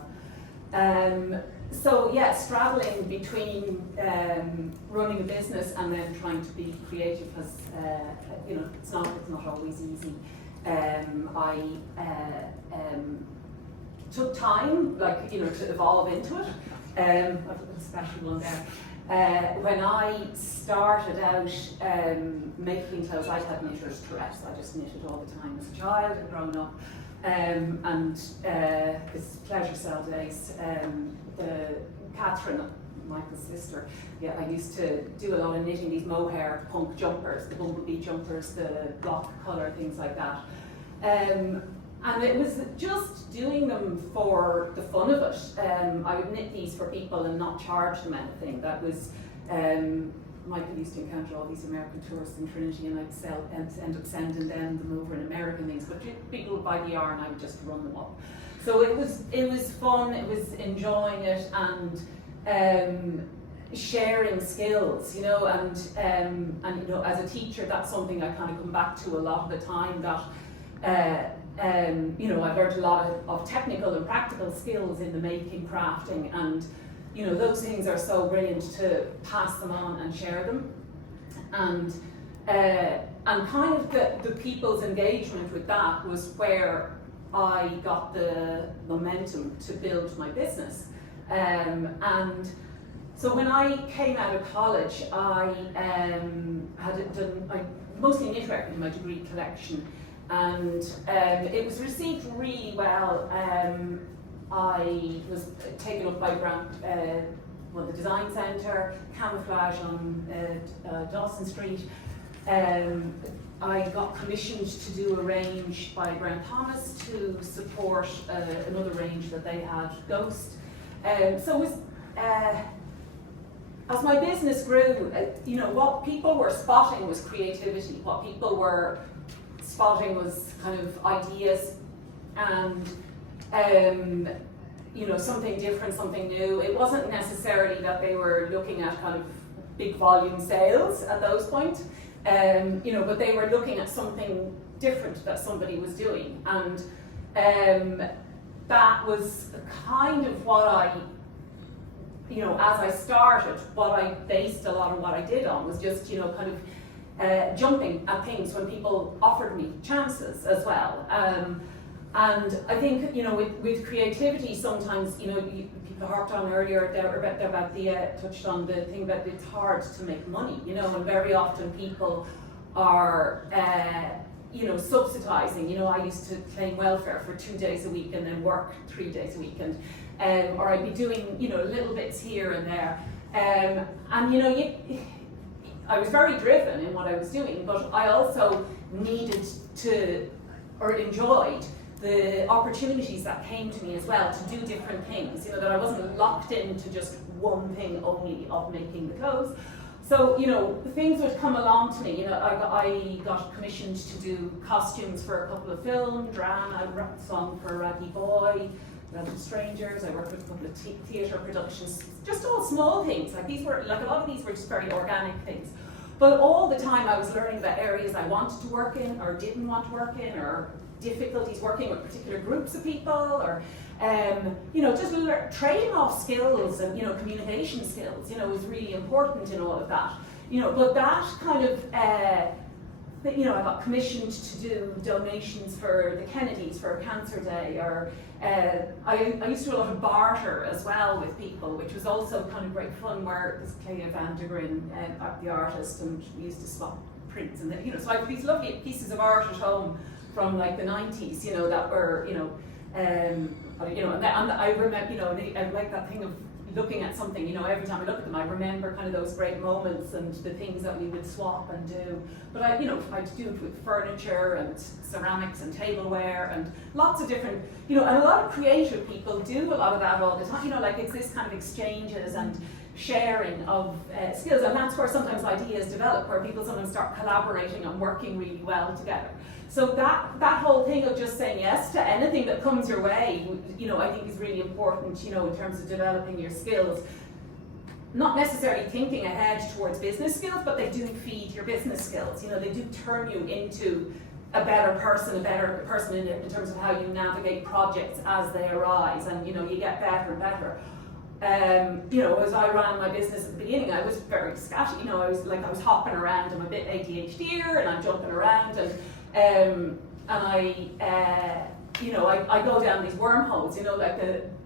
So yeah, straddling between running a business and then trying to be creative, because it's not always easy. I took time, to evolve into it. I've got a special one there. When I started out making clothes, I had knitter's Tourette's. I just knitted all the time as a child and growing up. and it's pleasure cell days. The Catherine, Michael's sister, yeah, I used to do a lot of knitting these mohair punk jumpers, the bumblebee jumpers, the block colour, things like that. And it was just doing them for the fun of it. I would knit these for people and not charge them anything. That was, Michael used to encounter all these American tourists in Trinity, and I'd end up sending them over in American things. But people would buy the yarn, I would just run them up. So it was fun. It was enjoying it and sharing skills, you know. And you know, as a teacher, that's something I kind of come back to a lot of the time. That you know, I've learned a lot of technical and practical skills in the making, crafting, and you know, those things are so brilliant to pass them on and share them. And kind of the people's engagement with that was where I got the momentum to build my business. And so when I came out of college, I mostly knitwear in my degree collection, and it was received really well. I was taken up by the Design Centre, Camouflage on Dawson Street. I got commissioned to do a range by Graham Thomas to support another range that they had, Ghost. So it was, as my business grew, you know, what people were spotting was creativity. What people were spotting was kind of ideas and you know, something different, something new. It wasn't necessarily that they were looking at kind of big volume sales at those points, you know, but they were looking at something different that somebody was doing. And that was kind of what I, you know, as I started, what I based a lot of what I did on was just, you know, kind of jumping at things when people offered me chances as well. And I think, you know, with creativity, sometimes, you know, people harped on earlier about touched on the thing that it's hard to make money, you know, and very often people are, you know, subsidizing. You know, I used to claim welfare for 2 days a week and then work 3 days a week, and or I'd be doing, you know, little bits here and there. And, you know, I was very driven in what I was doing, but I also needed to, or enjoyed, the opportunities that came to me as well to do different things, you know, that I wasn't locked into just one thing only of making the clothes. So, you know, things would come along to me. You know, I got commissioned to do costumes for a couple of films, drama, song for Raggy Boy, Random Strangers. I worked with a couple of theatre productions, just all small things. Like these were, like a lot of these were just very organic things. But all the time I was learning about areas I wanted to work in or didn't want to work in, or difficulties working with particular groups of people, or you know, just trading off skills and, you know, communication skills, you know, was really important in all of that. You know, but that kind of, you know, I got commissioned to do donations for the Kennedys for Cancer Day, or I used to do a lot of barter as well with people, which was also kind of great fun, where this Clea van der Grin, the artist, and we used to swap prints, and you know, so I have these lovely pieces of art at home from like the 90s, you know, that were, you know, and I remember, you know, and like that thing of looking at something, you know, every time I look at them, I remember kind of those great moments and the things that we would swap and do. But I, you know, I'd do it with furniture and ceramics and tableware and lots of different, you know, and a lot of creative people do a lot of that all the time, you know, like it's this kind of exchanges and sharing of skills, and that's where sometimes ideas develop, where people sometimes start collaborating and working really well together. So that whole thing of just saying yes to anything that comes your way, you know, I think is really important, you know, in terms of developing your skills. Not necessarily thinking ahead towards business skills, but they do feed your business skills. You know, they do turn you into a better person in terms of how you navigate projects as they arise, and, you know, you get better and better. You know, as I ran my business at the beginning, I was very scatty. You know, I was hopping around. I'm a bit ADHD-er, and I'm jumping around, and I, you know, I go down these wormholes. You know, like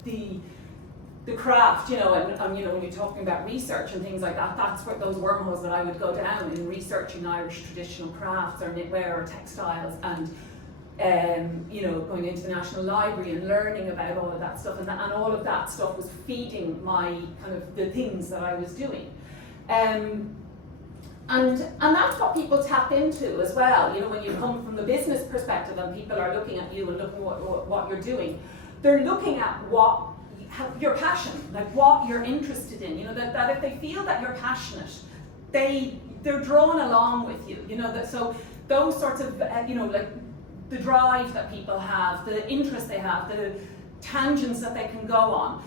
the craft. You know, and you know, when you're talking about research and things like that, that's what those wormholes that I would go down in researching Irish traditional crafts or knitwear or textiles, and you know, going into the National Library and learning about all of that stuff, and all of that stuff was feeding my kind of the things that I was doing. And that's what people tap into as well. You know, when you come from the business perspective and people are looking at you and looking at what you're doing, they're looking at your passion, like what you're interested in. You know, that if they feel that you're passionate, they're drawn along with you. You know, so those sorts of, you know, like the drive that people have, the interest they have, the tangents that they can go on,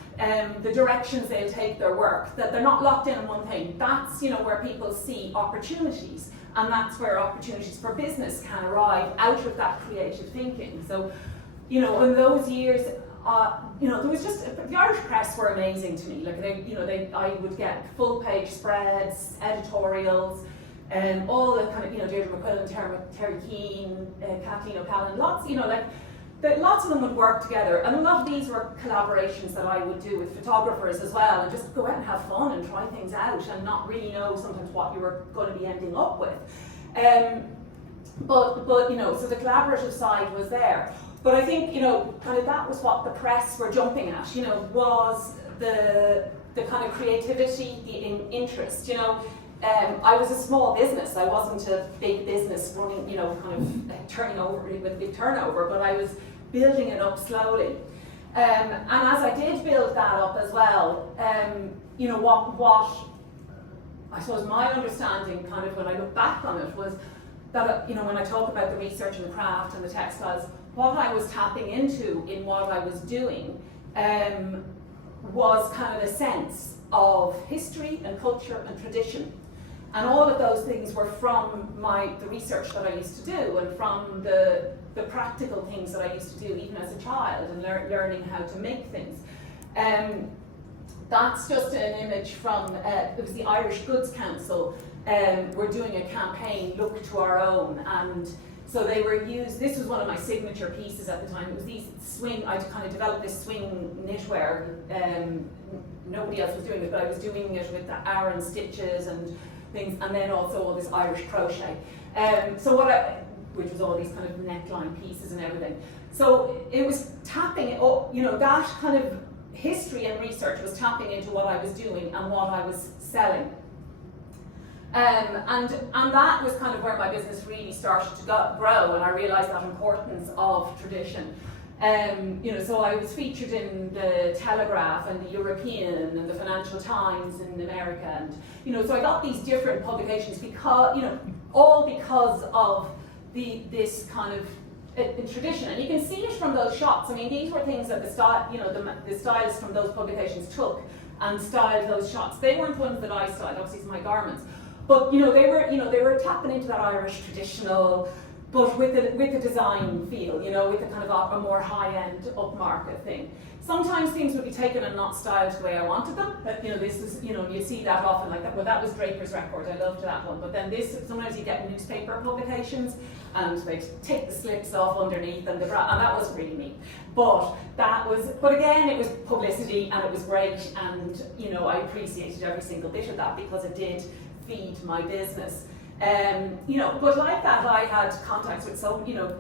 the directions they'll take their work, that they're not locked in on one thing. That's, you know, where people see opportunities, and that's where opportunities for business can arrive out of that creative thinking. So, you know, in those years, you know, there was just, the Irish press were amazing to me. Like, I would get full page spreads, editorials, and all the kind of, you know, Deirdre McQuillan, Terry Keane, Kathleen O'Callaghan, lots, you know, like, lots of them would work together, and a lot of these were collaborations that I would do with photographers as well, and just go out and have fun and try things out and not really know sometimes what you were going to be ending up with. But you know, so the collaborative side was there. But I think, you know, kind of that was what the press were jumping at, you know, was the kind of creativity, the interest, you know. I was a small business. I wasn't a big business running, you know, kind of turning over with a big turnover, but I was building it up slowly. And as I did build that up as well, you know, what I suppose my understanding kind of when I look back on it was that, you know, when I talk about the research and the craft and the textiles, what I was tapping into in what I was doing was kind of a sense of history and culture and tradition. And all of those things were from the research that I used to do, and from the practical things that I used to do even as a child, and learning how to make things. That's just an image from, it was the Irish Goods Council. We're doing a campaign, Look to Our Own, and so they were used, this was one of my signature pieces at the time. It was these I'd kind of developed this swing knitwear. Nobody else was doing it, but I was doing it with the Aran stitches and things, and then also all this Irish crochet. Which was all these kind of neckline pieces and everything. So it was tapping, you know, that kind of history and research was tapping into what I was doing and what I was selling. And that was kind of where my business really started to grow, and I realised that importance of tradition. You know, so I was featured in the Telegraph and the European and the Financial Times in America, and you know, so I got these different publications because, you know, all because of this kind of tradition, and you can see it from those shots. I mean, these were things that the stylists from those publications took and styled those shots. They weren't ones that I styled. Obviously, it's my garments, but they were tapping into that Irish traditional, but with the design feel, you know, with the kind of a more high-end upmarket thing. Sometimes things would be taken and not styled the way I wanted them. But, you know, this is, you know, you see that often like that. Well, that was Draper's Record. I loved that one. But then sometimes you get newspaper publications and they take the slips off underneath and that was really neat. But again, it was publicity and it was great, and you know, I appreciated every single bit of that because it did feed my business. You know, but like that, I had contacts with some, you know,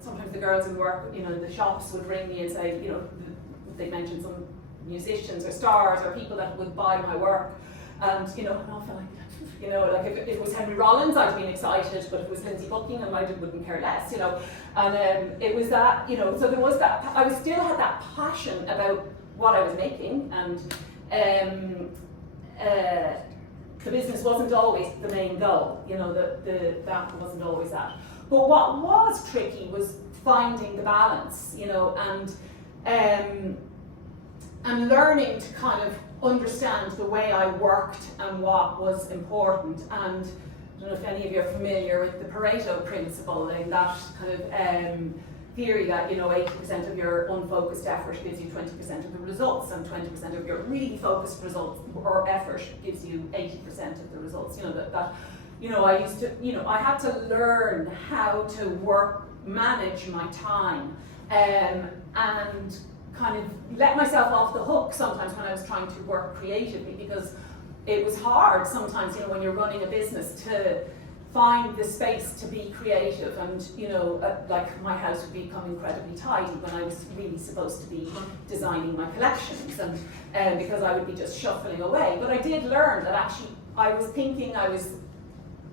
sometimes the girls in work, you know, the shops would ring me and say, you know, they mentioned some musicians or stars or people that would buy my work, and you know, and I felt like, you know, like if it was Henry Rollins, I'd been excited, but if it was Lindsay Buckingham, I wouldn't care less, you know. And it was that, you know, so there was that. I still had that passion about what I was making, and the business wasn't always the main goal, you know, that wasn't always that. But what was tricky was finding the balance, you know, and learning to kind of understand the way I worked and what was important. And I don't know if any of you are familiar with the Pareto principle, and that kind of theory that, you know, 80% of your unfocused effort gives you 20% of the results, and 20% of your really focused results or effort gives you 80% of the results. You know, that you know, I used to, you know, I had to learn how to manage my time, and kind of let myself off the hook sometimes when I was trying to work creatively, because it was hard sometimes, you know, when you're running a business to find the space to be creative, and like my house would become incredibly tidy when I was really supposed to be designing my collections, and because I would be just shuffling away. But I did learn that actually I was thinking, I was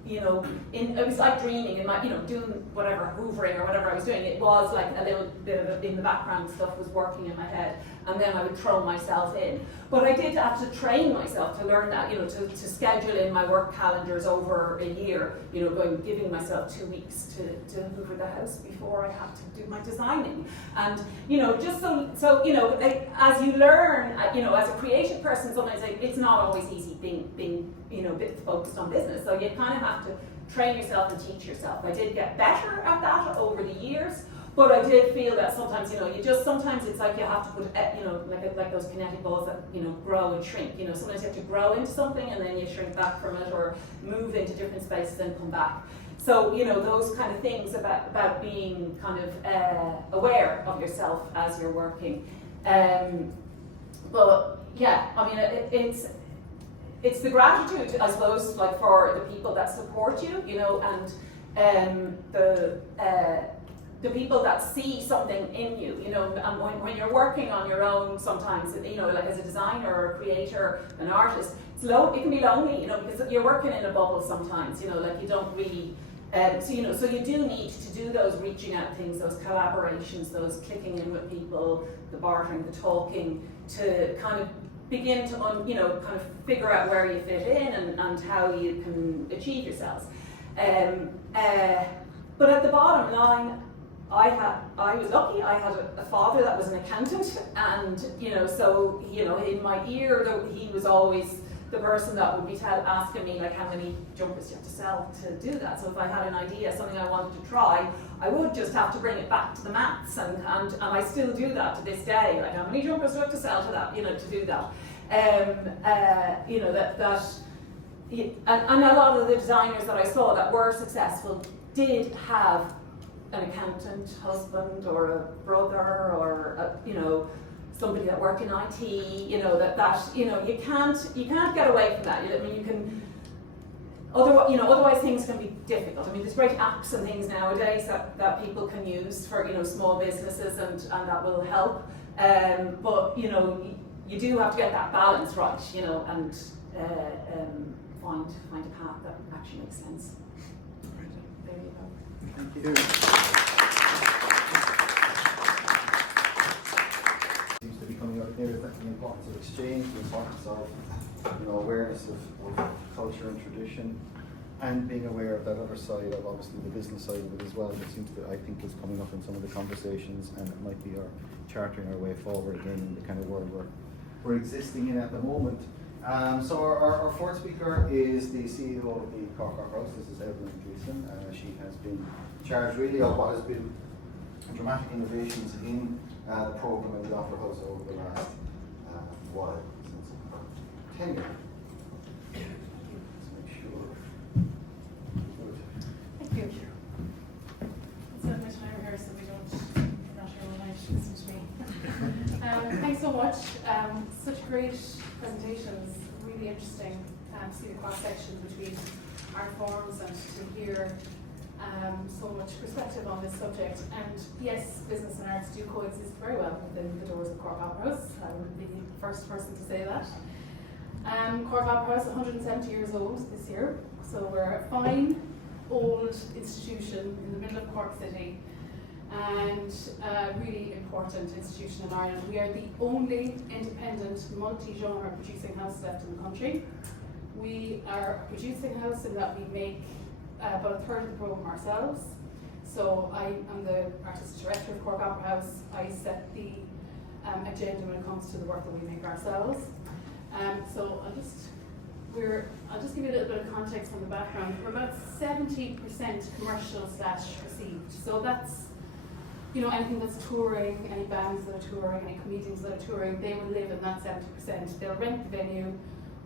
it was like dreaming in my, doing whatever, hoovering or whatever I was doing. It was like a little bit of in the background stuff was working in my head, and then I would throw myself in. But I did have to train myself to learn that, to schedule in my work calendars over a year, giving myself 2 weeks to hoover the house before I had to do my designing. And, just so as you learn, as a creative person, sometimes it's not always easy being a bit focused on business. So you kind of have to train yourself and teach yourself. I did get better at that over the years, but I did feel that sometimes, sometimes it's like you have to put, like those kinetic balls that, grow and shrink. Sometimes you have to grow into something and then you shrink back from it, or move into different spaces and come back. So, those kind of things about being kind of aware of yourself as you're working. But yeah, I mean, it's the gratitude, I suppose, like for the people that support you, and the people that see something in you, and when you're working on your own, sometimes, like as a designer or a creator, an artist, it can be lonely, because you're working in a bubble sometimes, like you don't really, so you do need to do those reaching out things, those collaborations, those clicking in with people, the bartering, the talking, to kind of begin to kind of figure out where you fit in and how you can achieve yourselves. But at the bottom line, I was lucky. I had a father that was an accountant, and so in my ear, he was always the person that would be asking me like how many jumpers you have to sell to do that. So if I had an idea, something I wanted to try, I would just have to bring it back to the maths, and I still do that to this day. Like, how many jumpers do I have to sell to that? To do that. And a lot of the designers that I saw that were successful did have an accountant husband or a brother or somebody that worked in IT. You can't get away from that. I mean, you can. Otherwise things can be difficult. I mean, there's great apps and things nowadays that people can use for small businesses, and that will help. But you do have to get that balance right, and find a path that actually makes sense. There you go. Thank you. Seems to be coming out here, the importance of exchange, the importance of awareness of culture and tradition, and being aware of that other side of obviously the business side of it as well. That seems to, I think, is coming up in some of the conversations, and it might be our charting our way forward again in the kind of world we're existing in at the moment. So our fourth speaker is the CEO of the Cork Opera House. This is Evelyn Gleeson. She has been charged really of what has been dramatic innovations in the programme of the Opera House over the last while, since 10 years. Let's make sure. Thank you. Let's have my time here so we don't not here all night listen to me. Thanks so much. Such great presentations, really interesting to see the cross-section between art forms and to hear so much perspective on this subject. And yes, business and arts do coexist very well within the doors of Cork Opera House. I would be the first person to say that. Cork Opera House, 170 years old this year, so we're a fine old institution in the middle of Cork City, and a really important institution in Ireland. We are the only independent multi-genre producing house left in the country. We are a producing house in that we make about a third of the programme ourselves. So I am the artistic director of Cork Opera House. I set the agenda when it comes to the work that we make ourselves. So I'll just give you a little bit of context on the background. We're about 70% commercial/received. So that's anything that's touring, any bands that are touring, any comedians that are touring, they will live in that 70%. They'll rent the venue,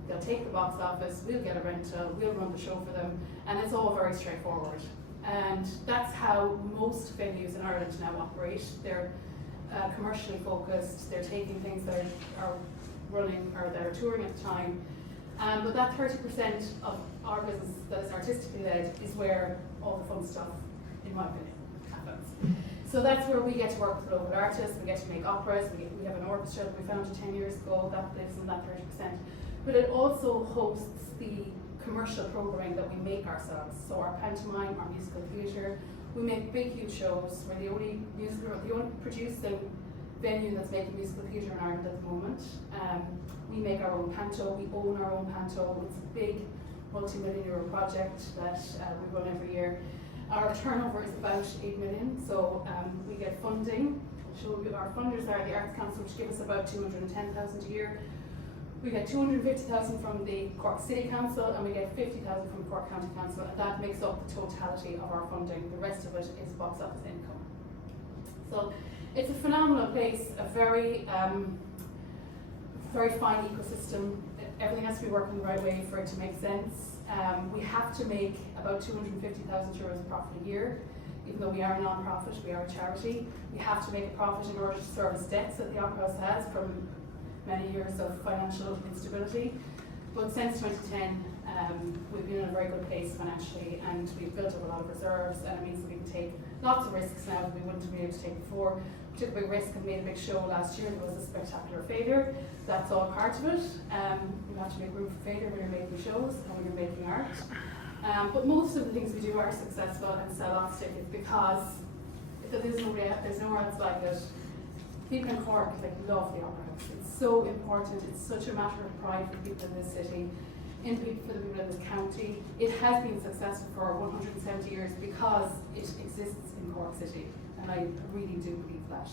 they'll take the box office, we'll get a rental, we'll run the show for them, and it's all very straightforward. And that's how most venues in Ireland now operate. They're commercially focused, they're taking things that are running or that are touring at the time. But that 30% of our business that is artistically led is where all the fun stuff, in my opinion, happens. So that's where we get to work with local artists, we get to make operas, we have an orchestra that we founded 10 years ago, that lives on that 30%. But it also hosts the commercial programming that we make ourselves. So our pantomime, our musical theatre, we make big, huge shows. We're the only producing venue that's making musical theatre in Ireland at the moment. We make our own panto, we own our own panto. It's a big multi-million euro project that we run every year. Our turnover is about 8 million, so we get funding. So our funders are the Arts Council, which give us about 210,000 a year. We get 250,000 from the Cork City Council, and we get 50,000 from Cork County Council, and that makes up the totality of our funding. The rest of it is box office income. So it's a phenomenal place, a very, very fine ecosystem. Everything has to be working the right way for it to make sense. We have to make about 250,000 euros profit a year. Even though we are a non-profit, we are a charity. We have to make a profit in order to service debts that the Opera House has from many years of financial instability. But since 2010, we've been in a very good place financially, and we've built up a lot of reserves, and it means that we can take lots of risks now that we wouldn't have been able to take before. We took a big risk and made a big show last year. It was a spectacular failure. That's all part of it. You have to make room for failure when you're making shows and when you're making art. But most of the things we do are successful and sell off tickets because there's nowhere else like it. People in Cork love the Opera House. It's so important. It's such a matter of pride for people in this city, for the people in this county. It has been successful for 170 years because it exists in Cork City, and I really do believe that.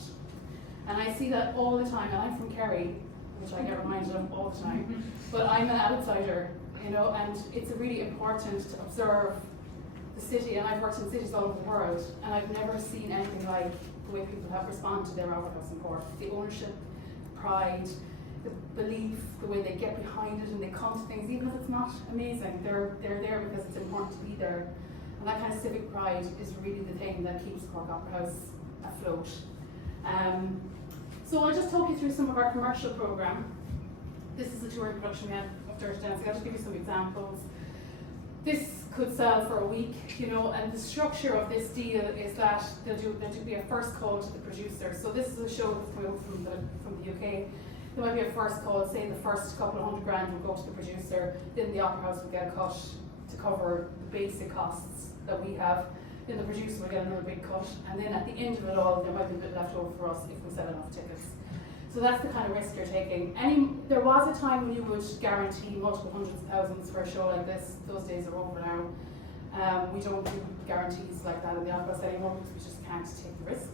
And I see that all the time, and I'm from Kerry, which I get reminded of all the time, but I'm an outsider, and it's really important to observe the city, and I've worked in cities all over the world, and I've never seen anything like the way people have responded to their Opera House in Cork. The ownership, pride, the belief, the way they get behind it and they come to things, even if it's not amazing, they're there because it's important to be there. And that kind of civic pride is really the thing that keeps Cork Opera House afloat. So I'll just talk you through some of our commercial programme. This is a touring production we had of Dirty Dancing. I'll just give you some examples. This could sell for a week, and the structure of this deal is that there'll be a first call to the producer. So this is a show that's coming over from the UK. There might be a first call, say the first couple of $100,000 will go to the producer, then the Opera House will get a cut to cover the basic costs that we have, then the producer will get another big cut, and then at the end of it all, there might be a bit left over for us if we sell enough tickets. So that's the kind of risk you're taking. There was a time when you would guarantee multiple hundreds of thousands for a show like this. Those days are over now. We don't do guarantees like that in the Opera House anymore because we just can't take the risk.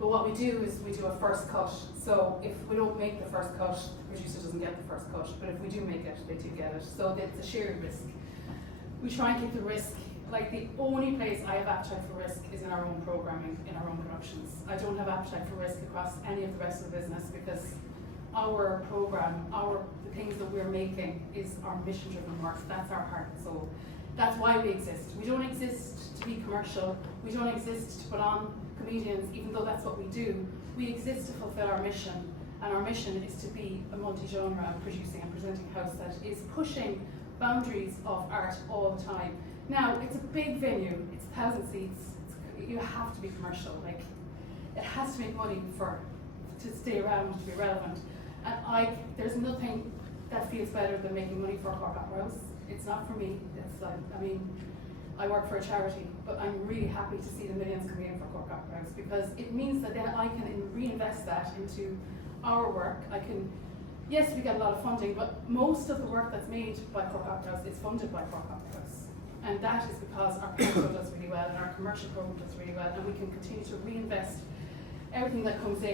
But what we do is we do a first cut. So if we don't make the first cut, the producer doesn't get the first cut. But if we do make it, they do get it. So it's a shared risk. We try and keep the risk. Like, the only place I have appetite for risk is in our own programming, in our own productions. I don't have appetite for risk across any of the rest of the business because our programme, the things that we're making is our mission-driven work. That's our heart and soul. That's why we exist. We don't exist to be commercial. We don't exist to put on comedians, even though that's what we do. We exist to fulfill our mission, and our mission is to be a multi-genre producing and presenting house that is pushing boundaries of art all the time. Now, it's a big venue, it's 1,000 seats, you have to be commercial, it has to make money to stay around, to be relevant. And there's nothing that feels better than making money for Cork Opera House. It's not for me, I work for a charity, but I'm really happy to see the millions coming in for Cork Opera House because it means that then I can reinvest that into our work. Yes, we get a lot of funding, but most of the work that's made by Cork Opera House is funded by Cork Opera House. And that is because our panto does really well and our commercial program does really well, and we can continue to reinvest everything that comes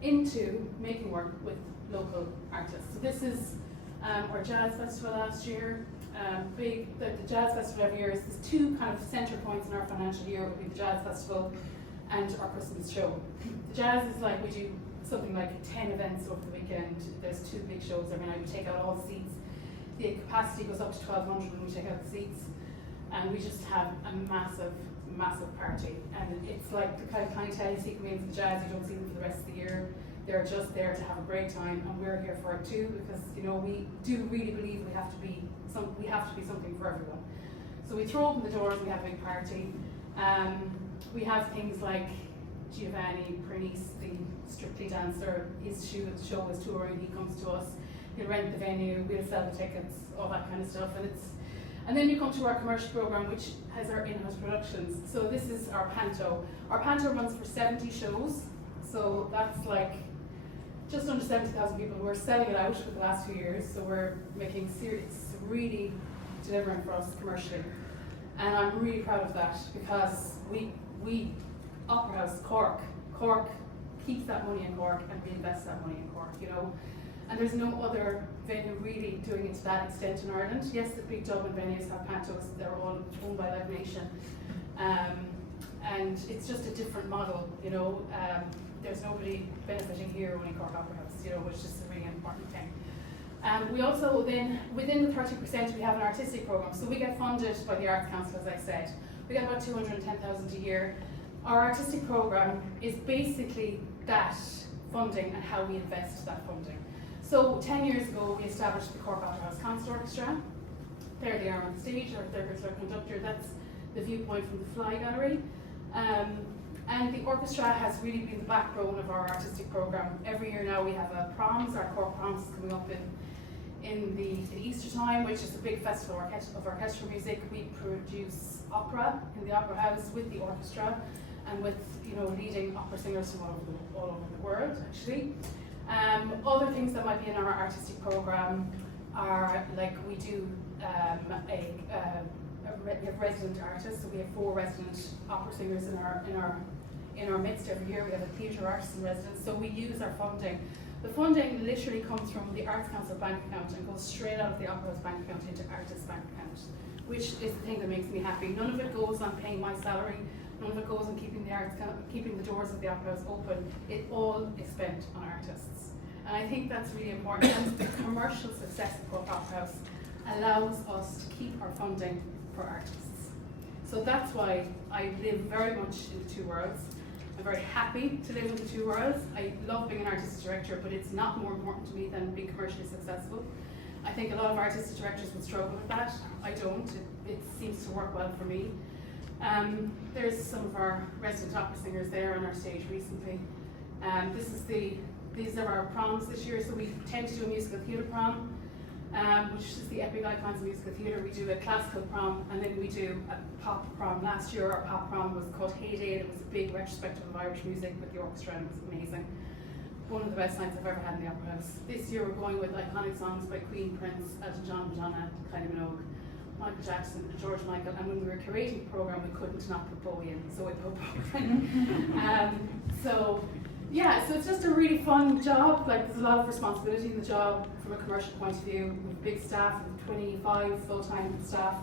into making work with local artists. So this is our jazz festival last year. The jazz festival every year is there's two kind of centre points in our financial year. It would be the jazz festival and our Christmas show. The jazz is like we do something like 10 events over the weekend. There's two big shows. I would take out all the seats. The capacity goes up to 1,200 when we take out the seats. And we just have a massive, massive party. And it's like the kind of clientele you see coming in for the jazz, you don't see them for the rest of the year. They're just there to have a great time, and we're here for it too, because we do really believe we have to be something for everyone. So we throw open the doors, we have a big party. We have things like Giovanni Pernice, the Strictly dancer, his show is touring, he comes to us, he'll rent the venue, we'll sell the tickets, all that kind of stuff. And then you come to our commercial program, which has our in-house productions. So this is our panto. Our panto runs for 70 shows, so that's like just under 70,000 people. We're selling it out for the last 2 years, so we're making it's really delivering for us commercially. And I'm really proud of that, because we Opera House, Cork keeps that money in Cork and reinvests that money in Cork, And there's no other venue really doing it to that extent in Ireland. Yes, the big Dublin venues have pantos, they're all owned by Live Nation. And it's just a different model, there's nobody benefiting here only Cork Opera House, which is a really important thing. We also then, within the 30%, we have an artistic program. So we get funded by the Arts Council, as I said. We get about 210,000 a year. Our artistic program is basically that funding and how we invest that funding. So 10 years ago, we established the Cork Opera House Concert Orchestra. There they are on the stage, our third conductor. That's the viewpoint from the Fly Gallery. And the orchestra has really been the backbone of our artistic program. Every year now we have a proms. Our Cork proms is coming up in the Easter time, which is a big festival of orchestral music. We produce opera in the Opera House with the orchestra and with leading opera singers from all over the world, actually. Other things that might be in our artistic program are like we do we have resident artists, so we have 4 resident opera singers in our midst every year. We have a theatre artist in residence, so we use our funding. The funding literally comes from the Arts Council bank account and goes straight out of the Opera House bank account into artists' bank account, which is the thing that makes me happy. None of it goes on paying my salary. None of it goes on keeping the doors of the Opera House open. It all is spent on artists, and I think that's really important. And the commercial success of Cork Opera House allows us to keep our funding for artists. So that's why I live very much in the two worlds. I'm very happy to live in the two worlds. I love being an artistic director, but it's not more important to me than being commercially successful. I think a lot of artistic directors would struggle with that. I don't. It seems to work well for me. There's some of our resident opera singers there on our stage recently. These are our proms this year. So we tend to do a musical theatre prom, which is the Epic Icons of Musical Theatre. We do a classical prom, and then we do a pop prom. Last year our pop prom was called Heyday, and it was a big retrospective of Irish music with the orchestra, and it was amazing. One of the best nights I've ever had in the Opera House. This year we're going with iconic songs by Queen, Prince, Elton John, Madonna, Kylie Minogue, Michael Jackson, and George Michael, and when we were curating the programme we couldn't not put Bowie in, so we put Bowie in. So it's just a really fun job. Like, there's a lot of responsibility in the job from a commercial point of view. We have a big staff, we have 25 full-time staff.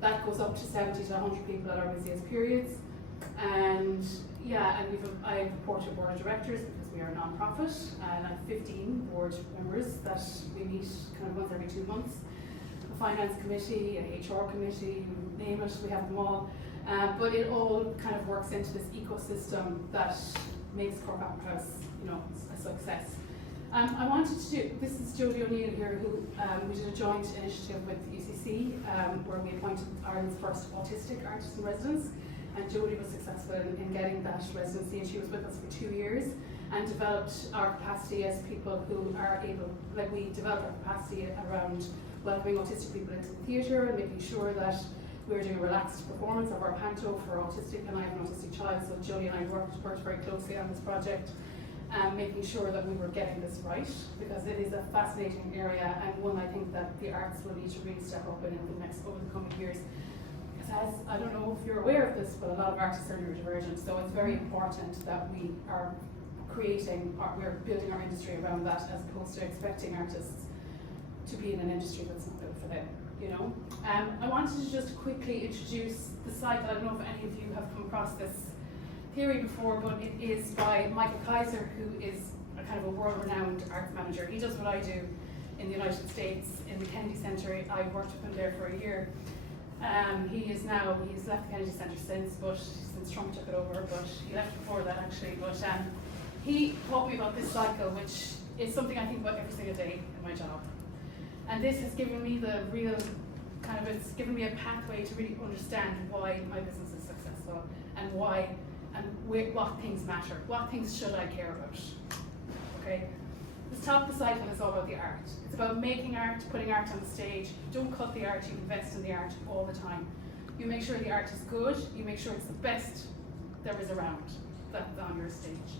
That goes up to 70 to 100 people at our busiest periods. And I have a board of directors because we are a non-profit, and I have 15 board members that we meet kind of once every 2 months. A finance committee, a HR committee, you name it, we have them all. But it all kind of works into this ecosystem that makes Cork Opera House, a success. I wanted to do, this is Jodie O'Neill here, who we did a joint initiative with UCC, where we appointed Ireland's first autistic artist in residence, and Jodie was successful in getting that residency, and she was with us for 2 years, and developed our capacity as people who are able, we developed our capacity around welcoming autistic people into the theatre and making sure that we were doing a relaxed performance of our panto for autistic, and I have an autistic child, so Jodie and I worked very closely on this project, making sure that we were getting this right, because it is a fascinating area, and one I think that the arts will need to really step up in over the coming years. Because I don't know if you're aware of this, but a lot of artists are neurodivergent, so it's very important that we are we're building our industry around that, as opposed to expecting artists to be in an industry that's not built for them. I wanted to just quickly introduce the site. I don't know if any of you have come across this theory before, but it is by Michael Kaiser, who is a kind of a world-renowned arts manager. He does what I do in the United States in the Kennedy Center. I worked with him there for a year. He's left the Kennedy Center since Trump took it over, but he left before that actually. But he taught me about this cycle, which is something I think about every single day in my job. And this has given me the real it's given me a pathway to really understand why my business is successful and why and what things matter, what things should I care about. Okay? The top of the cycle is all about the art. It's about making art, putting art on the stage. You don't cut the art, you invest in the art all the time. You make sure the art is good, you make sure it's the best there is around that's on your stage.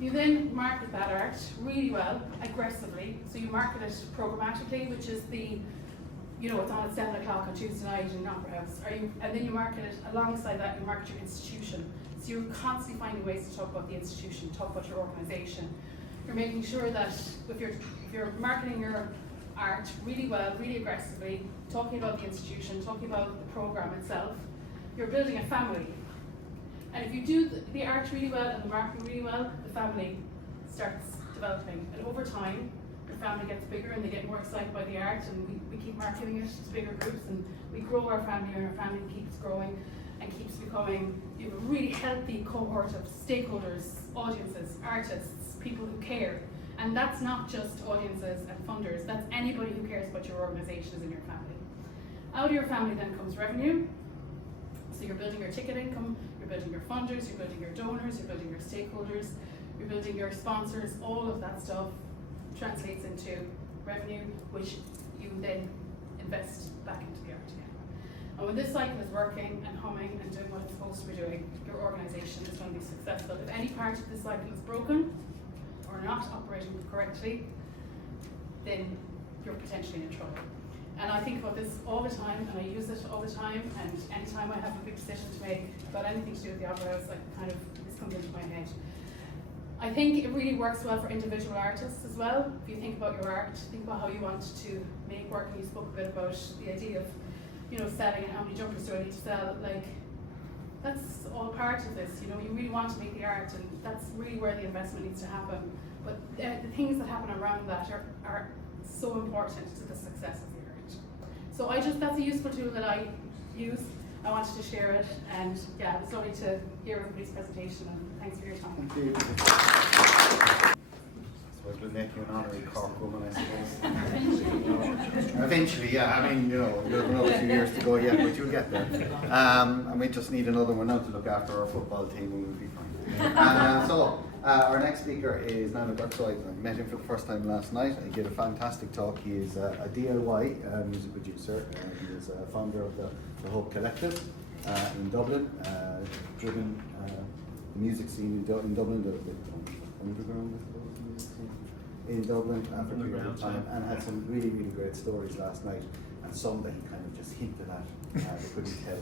You then market that art really well, aggressively. So you market it programmatically, which is it's on at 7 o'clock on Tuesday night in an opera house. And then you market it alongside that, you market your institution. So you're constantly finding ways to talk about the institution, talk about your organisation. You're making sure that if you're marketing your art really well, really aggressively, talking about the institution, talking about the programme itself, you're building a family. And if you do the art really well and the marketing really well, the family starts developing. And over time, the family gets bigger and they get more excited by the art, and we keep marketing it to bigger groups, and we grow our family, and our family keeps growing and keeps becoming a really healthy cohort of stakeholders, audiences, artists, people who care. And that's not just audiences and funders, that's anybody who cares about your organisations and your family. Out of your family then comes revenue. So you're building your ticket income, you're building your funders, you're building your donors, you're building your stakeholders, you're building your sponsors, all of that stuff translates into revenue, which you then invest back into the art again. And when this cycle is working and humming and doing what it's supposed to be doing, your organisation is going to be successful. If any part of this cycle is broken or not operating correctly, then you're potentially in trouble. And I think about this all the time, and I use it all the time, and anytime I have a big decision to make about anything to do with the opera house, this comes into my head. I think it really works well for individual artists as well. If you think about your art, think about how you want to make work, and you spoke a bit about the idea of, selling and how many jumpers do I need to sell. That's all part of this. You really want to make the art, and that's really where the investment needs to happen. But the things that happen around that are so important to the success of the art. So that's a useful tool that I use. I wanted to share it, and yeah, it's lovely to hear everybody's presentation, and thanks for your time. Thank you. So we'll make you an honorary Cork woman, I suppose. Eventually, yeah. I mean, you have another few years to go yet, but you'll get there. And we just need another one now to look after our football team, and we'll be fine. So our next speaker is Daniel Blackshields. I met him for the first time last night. He gave a fantastic talk. He is a DIY music producer. He is a founder of the Hope Collective in Dublin, driven the music scene in Dublin, the underground, I suppose, music scene in Dublin for a period of time, and had some really, really great stories last night, and some that he kind of just hinted at, they couldn't tell.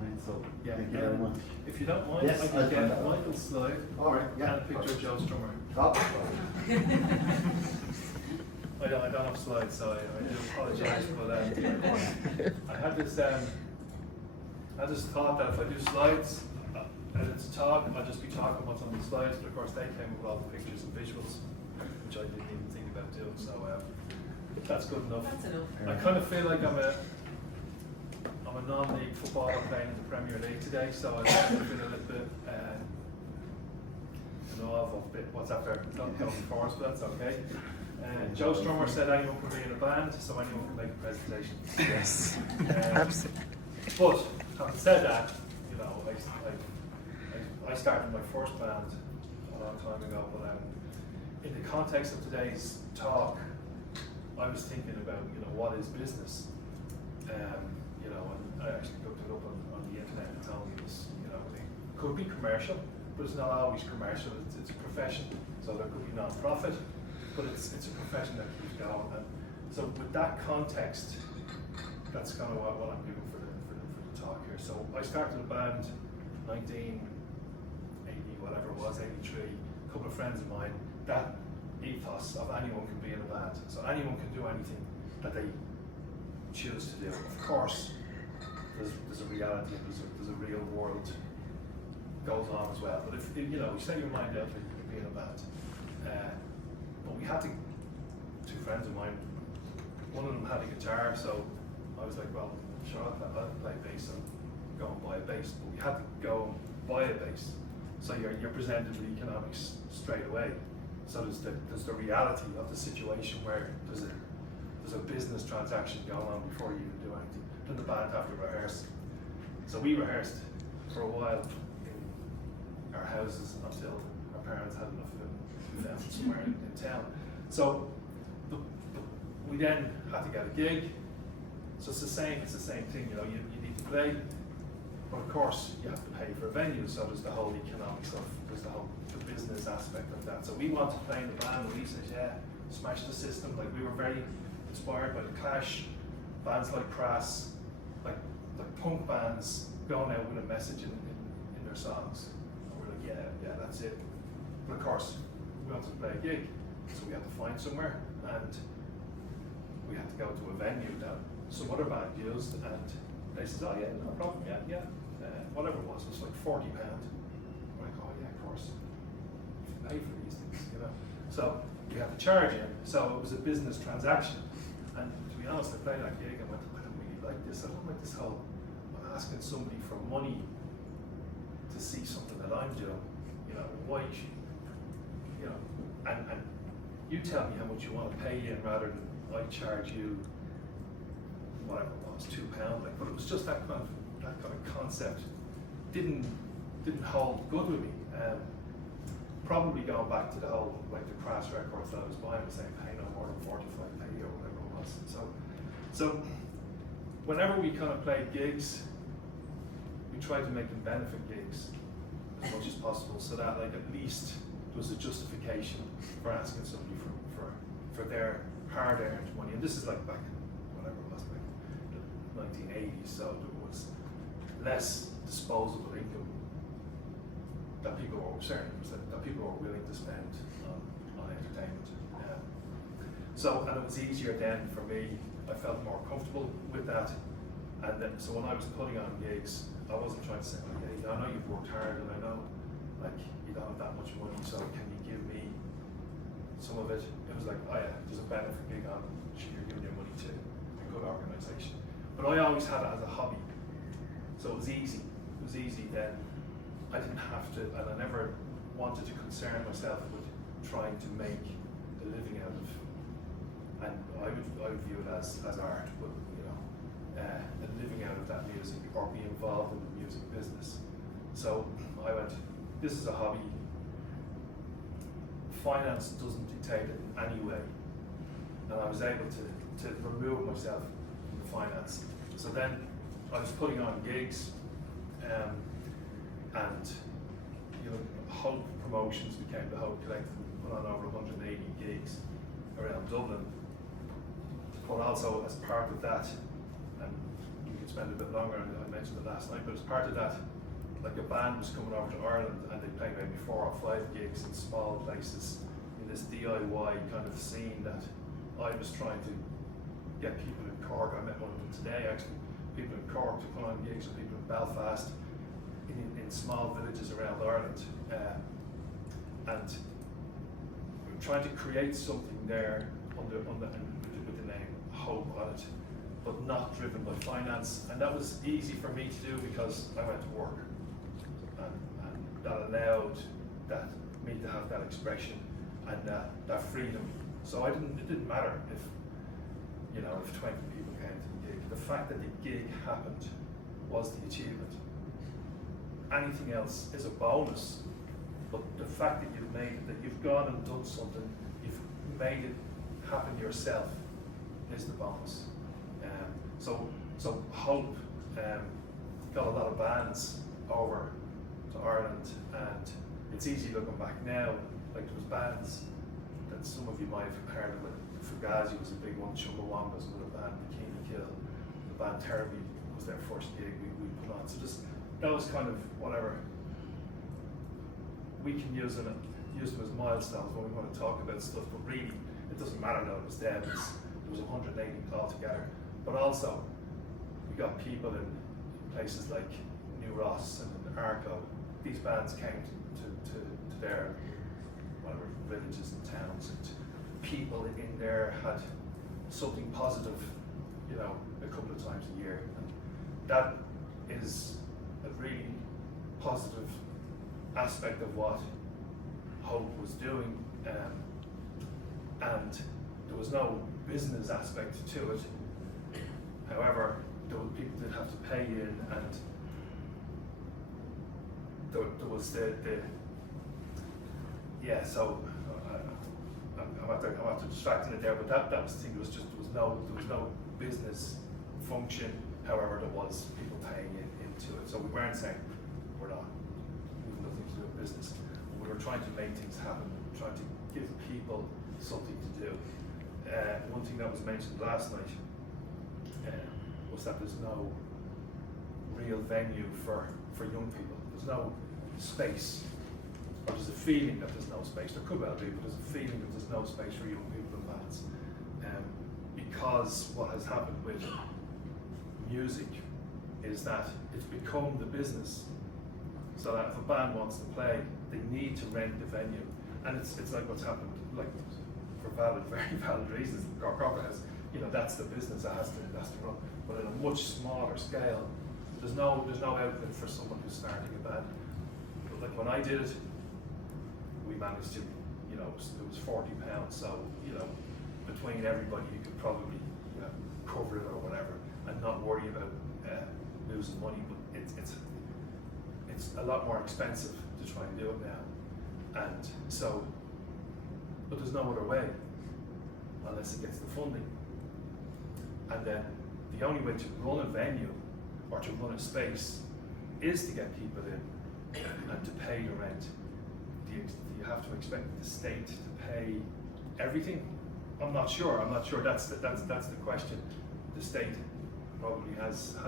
Alright, so thank you very much. If you don't mind, Yes, I I'll can do get that. Michael's slide Alright, yeah. and a picture of Joe Strummer. Oh. I don't have slides, so I do apologise, but I had this thought that if I do slides and it's a talk, I'll just be talking what's on the slides, but of course they came with all the pictures and visuals, which I didn't even think about doing, so that's good enough. That's enough. I kind of feel like I'm a non-league footballer playing in the Premier League today, so I feel a little bit of a bit what's after not going before us, but that's okay. Joe Strummer said anyone can be in a band, so anyone can make a presentation. Yes, absolutely. But having said that, I started my first band a long time ago, but in the context of today's talk, I was thinking about what is business, and I actually looked it up on the internet and told me it was it could be commercial, but it's not always commercial. It's a profession, so there could be non-profit, but it's a profession that keeps going. And so with that context, that's kind of what I'm doing for the talk here. So I started a band 1980, whatever it was, 83. A couple of friends of mine. That ethos of anyone can be in a band, so anyone can do anything that they choose to do. Of course, there's a reality and there's a real world goes on as well. But if you set your mind out to be in a band, but we had two friends of mine. One of them had a guitar, so I was like, well, sure, I'll play bass and go and buy a bass. But we had to go and buy a bass. So you're presented with economics straight away. So there's the reality of the situation where there's a business transaction going on before you even do anything. Then the band have to rehearse. So we rehearsed for a while in our houses until our parents had enough of it. We found it somewhere in town. So we then had to get a gig. So it's the same thing, you know, you need to play, but of course you have to pay for a venue, so there's the whole economics of, there's the business aspect of that. So we want to play in the band, and we said, yeah, smash the system. Like, we were very inspired by the Clash, bands like Crass, like punk bands going out with a message in their songs. And we're like, yeah, that's it. But of course, we wanted to play a gig, so we had to find somewhere, and we had to go to a venue that some other band used, and they said, oh yeah, no problem, yeah. Whatever it was like £40. We're like, oh yeah, of course. You pay for these things, you know. So we had to charge him, so it was a business transaction. And to be honest, I played that gig and went, I don't really like this. I don't like this whole, I'm asking somebody for money to see something that I'm doing. You know, why, you know, and you tell me how much you want to pay in rather than I charge you whatever it was, £2. Like, but it was just that kind of concept didn't hold good with me. Probably going back to the whole, like, the Crass records that I was buying, was saying pay no more than 45p or whatever it was. So whenever we kind of played gigs, we tried to make them benefit gigs as much as possible, so that, like, at least there was a justification for asking somebody for their hard-earned money. And this is like back, whatever it was, like the 1980s, so there was less disposable income that people were, certainly, that people were willing to spend on entertainment. So, and it was easier then for me. I felt more comfortable with that. And then, so when I was putting on gigs, I wasn't trying to say, oh, yeah, I know you've worked hard, and I know, like, you don't have that much money, so can you give me some of it? It was like, oh yeah, there's a benefit gig on, you're giving your money to a good organisation. But I always had it as a hobby, so it was easy. It was easy then. I didn't have to, and I never wanted to concern myself with trying to make a living out of. And I would view it as art, but you know, a living out of that music or be involved in the music business. So I went, this is a hobby. Finance doesn't dictate it in any way, and I was able to remove myself from the finance. So then I was putting on gigs, and you know, Hope Promotions became the Hope Collective. We put on over 180 gigs around Dublin. But also as part of that, and we could spend a bit longer, and I mentioned it last night, but as part of that, like, a band was coming over to Ireland and they played maybe 4 or 5 gigs in small places in this DIY kind of scene that I was trying to get people in Cork. I met one of them today, actually, people in Cork to put on gigs, and people in Belfast, in small villages around Ireland, and we're trying to create something there with the name Hope on it, but not driven by finance. And that was easy for me to do because I went to work. And that allowed me to have that expression and that freedom. So it didn't matter if, you know, if 20 people came to the gig. The fact that the gig happened was the achievement. Anything else is a bonus, but the fact that you've made it, that you've gone and done something, you've made it happen yourself, is the bonus. So Hope got a lot of bands over to Ireland, and it's easy looking back now. Like, there was bands that some of you might have heard of. Fugazi was a big one. Chumbawambas with a band, Bikini Kill. The band Terribly was their first gig we put on. So just that was kind of whatever. We can use them as milestones when we want to talk about stuff, but really it doesn't matter that it was them. There was 180 altogether. But also we got people in places like New Ross and Arklow. These bands came to their whatever villages and towns, and people in there had something positive, you know, a couple of times a year, and that is a really positive aspect of what Hope was doing, and there was no business aspect to it. However, there were people that have to pay in, and there was the yeah. So I'm after distracting it there, but that was the thing. There was no business function. However, there was people paying into it. So we weren't saying we've nothing to do with business. We were trying to make things happen, trying to give people something to do. One thing that was mentioned last night was that there's no real venue for young people. There's no space, or there's a feeling that there's no space. There could well be, but there's a feeling that there's no space for young people in bands. Because what has happened with music is that it's become the business, so that if a band wants to play, they need to rent the venue. And it's like what's happened, like for very valid reasons, corporate has, that's the business that has to run. But at a much smaller scale, there's no outlet for someone who's starting a band. But like when I did it, we managed to, it was £40, so between everybody you could probably cover it or whatever, and not worry about losing money. But it's a lot more expensive to try and do it now, and so, but there's no other way unless it gets the funding. And then the only way to run a venue or to run a space is to get people in and to pay the rent. Do you have to expect the state to pay everything? I'm not sure. That's the question. The state probably has to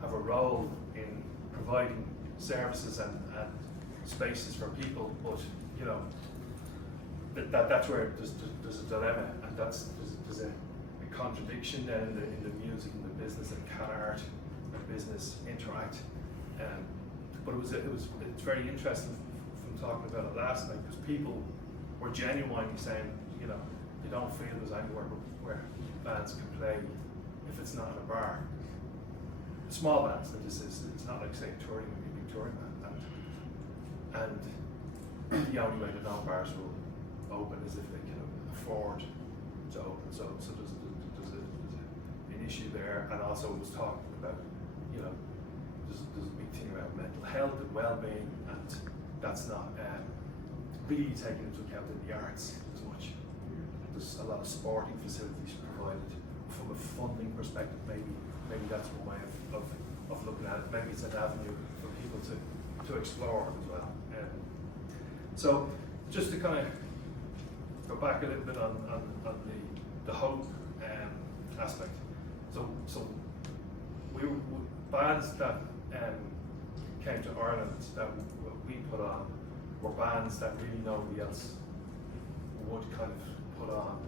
have a role in providing services and spaces for people, but that's where there's a dilemma, and there's a contradiction then in the music and the business, and can art and business interact? But it's very interesting from talking about it last night, because people were genuinely saying, they don't feel there's anywhere where bands can play if it's not in a bar. Small bands, it's not like, say, touring, a big touring band, and the only way the non-bars will open is if they can afford to open. So there's an issue there, and also it was talking about, there's a big thing around mental health and well-being, and that's not really taken into account in the arts as much. There's a lot of sporting facilities provided. From a funding perspective, maybe that's one way of looking at it. Maybe it's an avenue for people to explore as well. So just to kind of go back a little bit on the hope aspect. So we bands that came to Ireland that we put on were bands that really nobody else would kind of put on,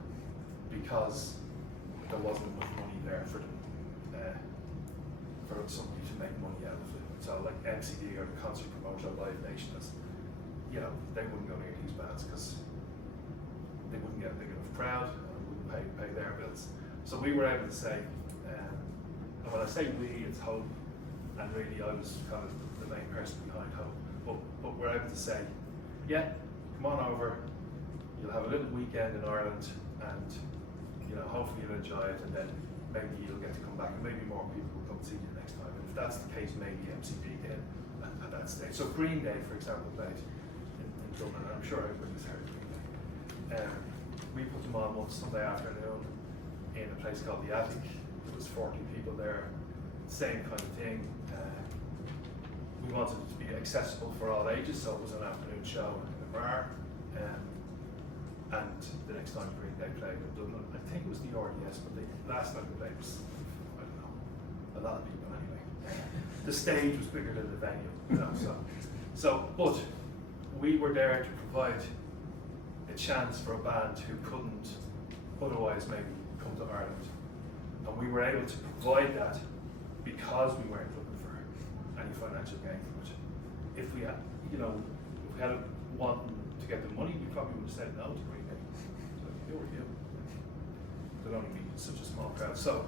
because there wasn't enough money there for them, for somebody to make money out of it. So like MCD or the concert promoter or Live Nation, they wouldn't go near these bands because they wouldn't get a big enough crowd and wouldn't pay their bills. So we were able to say, and when I say we, it's Hope, and really I was kind of the main person behind Hope. But we're able to say, yeah, come on over, you'll have a little weekend in Ireland, and hopefully you'll enjoy it, and then maybe you'll get to come back, and maybe more people will come see you next time. And if that's the case, maybe MCD again at that stage. So Green Day, for example, played in Dublin. I'm sure everybody's heard of Green Day. We put them on one Sunday afternoon in a place called the Attic. There was 40 people there, same kind of thing. We wanted it to be accessible for all ages, so it was an afternoon show in a bar. And the next time Green Day played in Dublin, I think it was the RDS, but the last time they played was, I don't know, a lot of people anyway. The stage was bigger than the venue, but we were there to provide a chance for a band who couldn't otherwise maybe come to Ireland. And we were able to provide that because we weren't looking for any financial gain from it. If we had, if we had wanted to get the money, we probably would have said no to Green Day. So who are you? There'd only be such a small crowd. So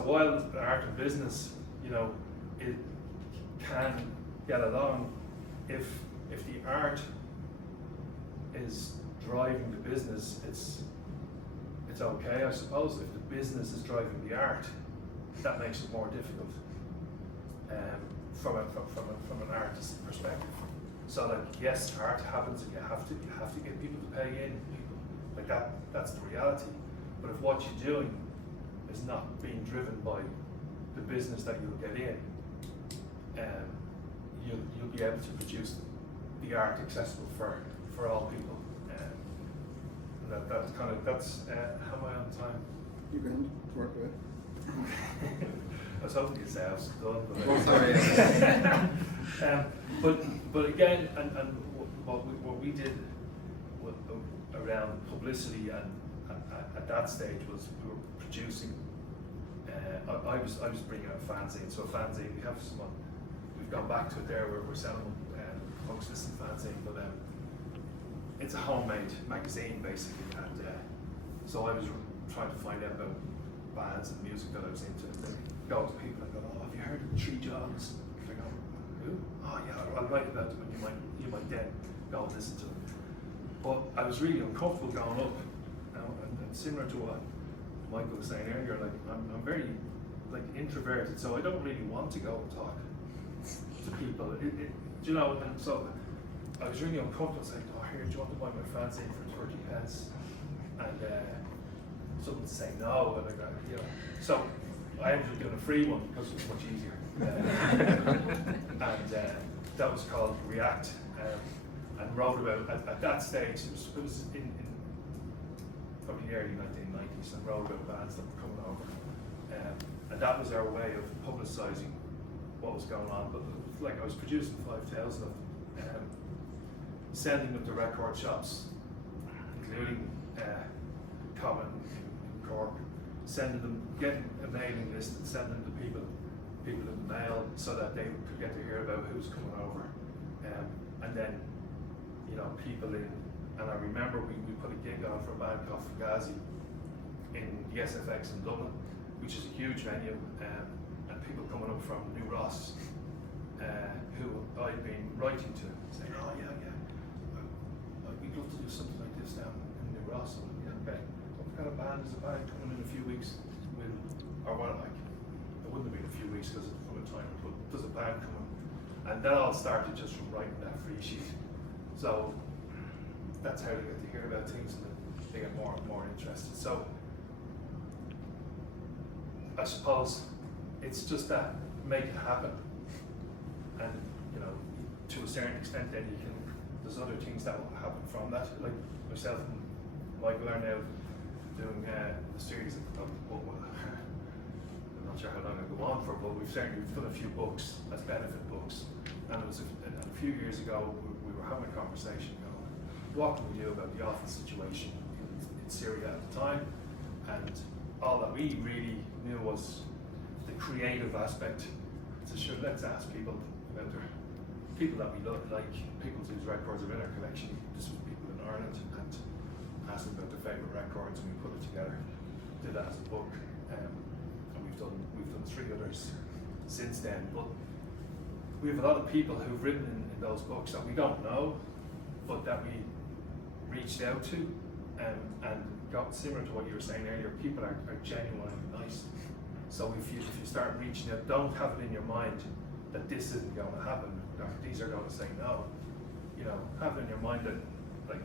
while art and business, it can get along, if the art is driving the business, it's okay, I suppose. If the business is driving the art, that makes it more difficult from an artist's perspective. So like, yes, art happens, and you have to get people to pay in. Like that's the reality. But if what you're doing is not being driven by the business that you'll get in, you'll be able to produce the art accessible for all people. And that's how am I on time? You're going to work with. I was hoping you'd say I was done. But Oh, sorry. but again, and what we did around publicity and at that stage was we were producing. I was bringing out a fanzine. So a fanzine, we have someone. We've gone back to it there where we're selling folks listen fanzine, but it's a homemade magazine basically. And so I was trying to find out about bands and music that I was into. And go to people and go, "Oh, have you heard of the Three Johns?" They go, "Who?" "Oh yeah, I'll write about them, and you might then go and listen to them." But I was really uncomfortable going up, and similar to what Michael was saying earlier, like I'm very like introverted, so I don't really want to go and talk to people. Do you know? And so I was really uncomfortable saying, "Oh, here, do you want to buy my fanzine for 30 pence?" And someone would say no, and I go, you know. So I ended up doing a free one because it was much easier. And that was called React, and wrote about at that stage. It was in probably the early 1990s, and wrote about bands that were coming over, and that was our way of publicising what was going on. But like I was producing 5,000 of them, sending them to record shops, including Common in Cork, sending them, getting a mailing list and sending them to people in the mail so that they could get to hear about who's coming over, and then people in. And I remember we put a gig on for a band called Fugazi in the SFX in Dublin, which is a huge venue, and people coming up from New Ross, who I'd been writing to, saying, "Oh yeah, we'd love to do something like this down in New Ross." And yeah, okay, we've got a band, there's a band coming in a few weeks, it wouldn't have been a few weeks because it's full of time, but there's a band coming. And that all started just from writing that free sheet. So that's how they get to hear about things, and they get more and more interested. So I suppose it's just that, make it happen. And to a certain extent then there's other things that will happen from that. Like myself and Michael are now doing a series of I'm not sure how long I'll go on for, but we've done a few books as benefit books. And it was a few years ago we were having a conversation going, what can we do about the awful situation in Syria at the time? And all that we really knew was the creative aspect. So sure, let's ask people about their people that we like, people whose records are in our collection. This was people in Ireland, and asked them about their favourite records, and we put it together, did that as a book, and we've done 3 others since then. But we have a lot of people who've written in those books that we don't know, but that we reached out to, and got similar to what you were saying earlier. People are genuinely nice. So if you start reaching out, don't have it in your mind that this isn't going to happen, or these are going to say no. Have it in your mind that like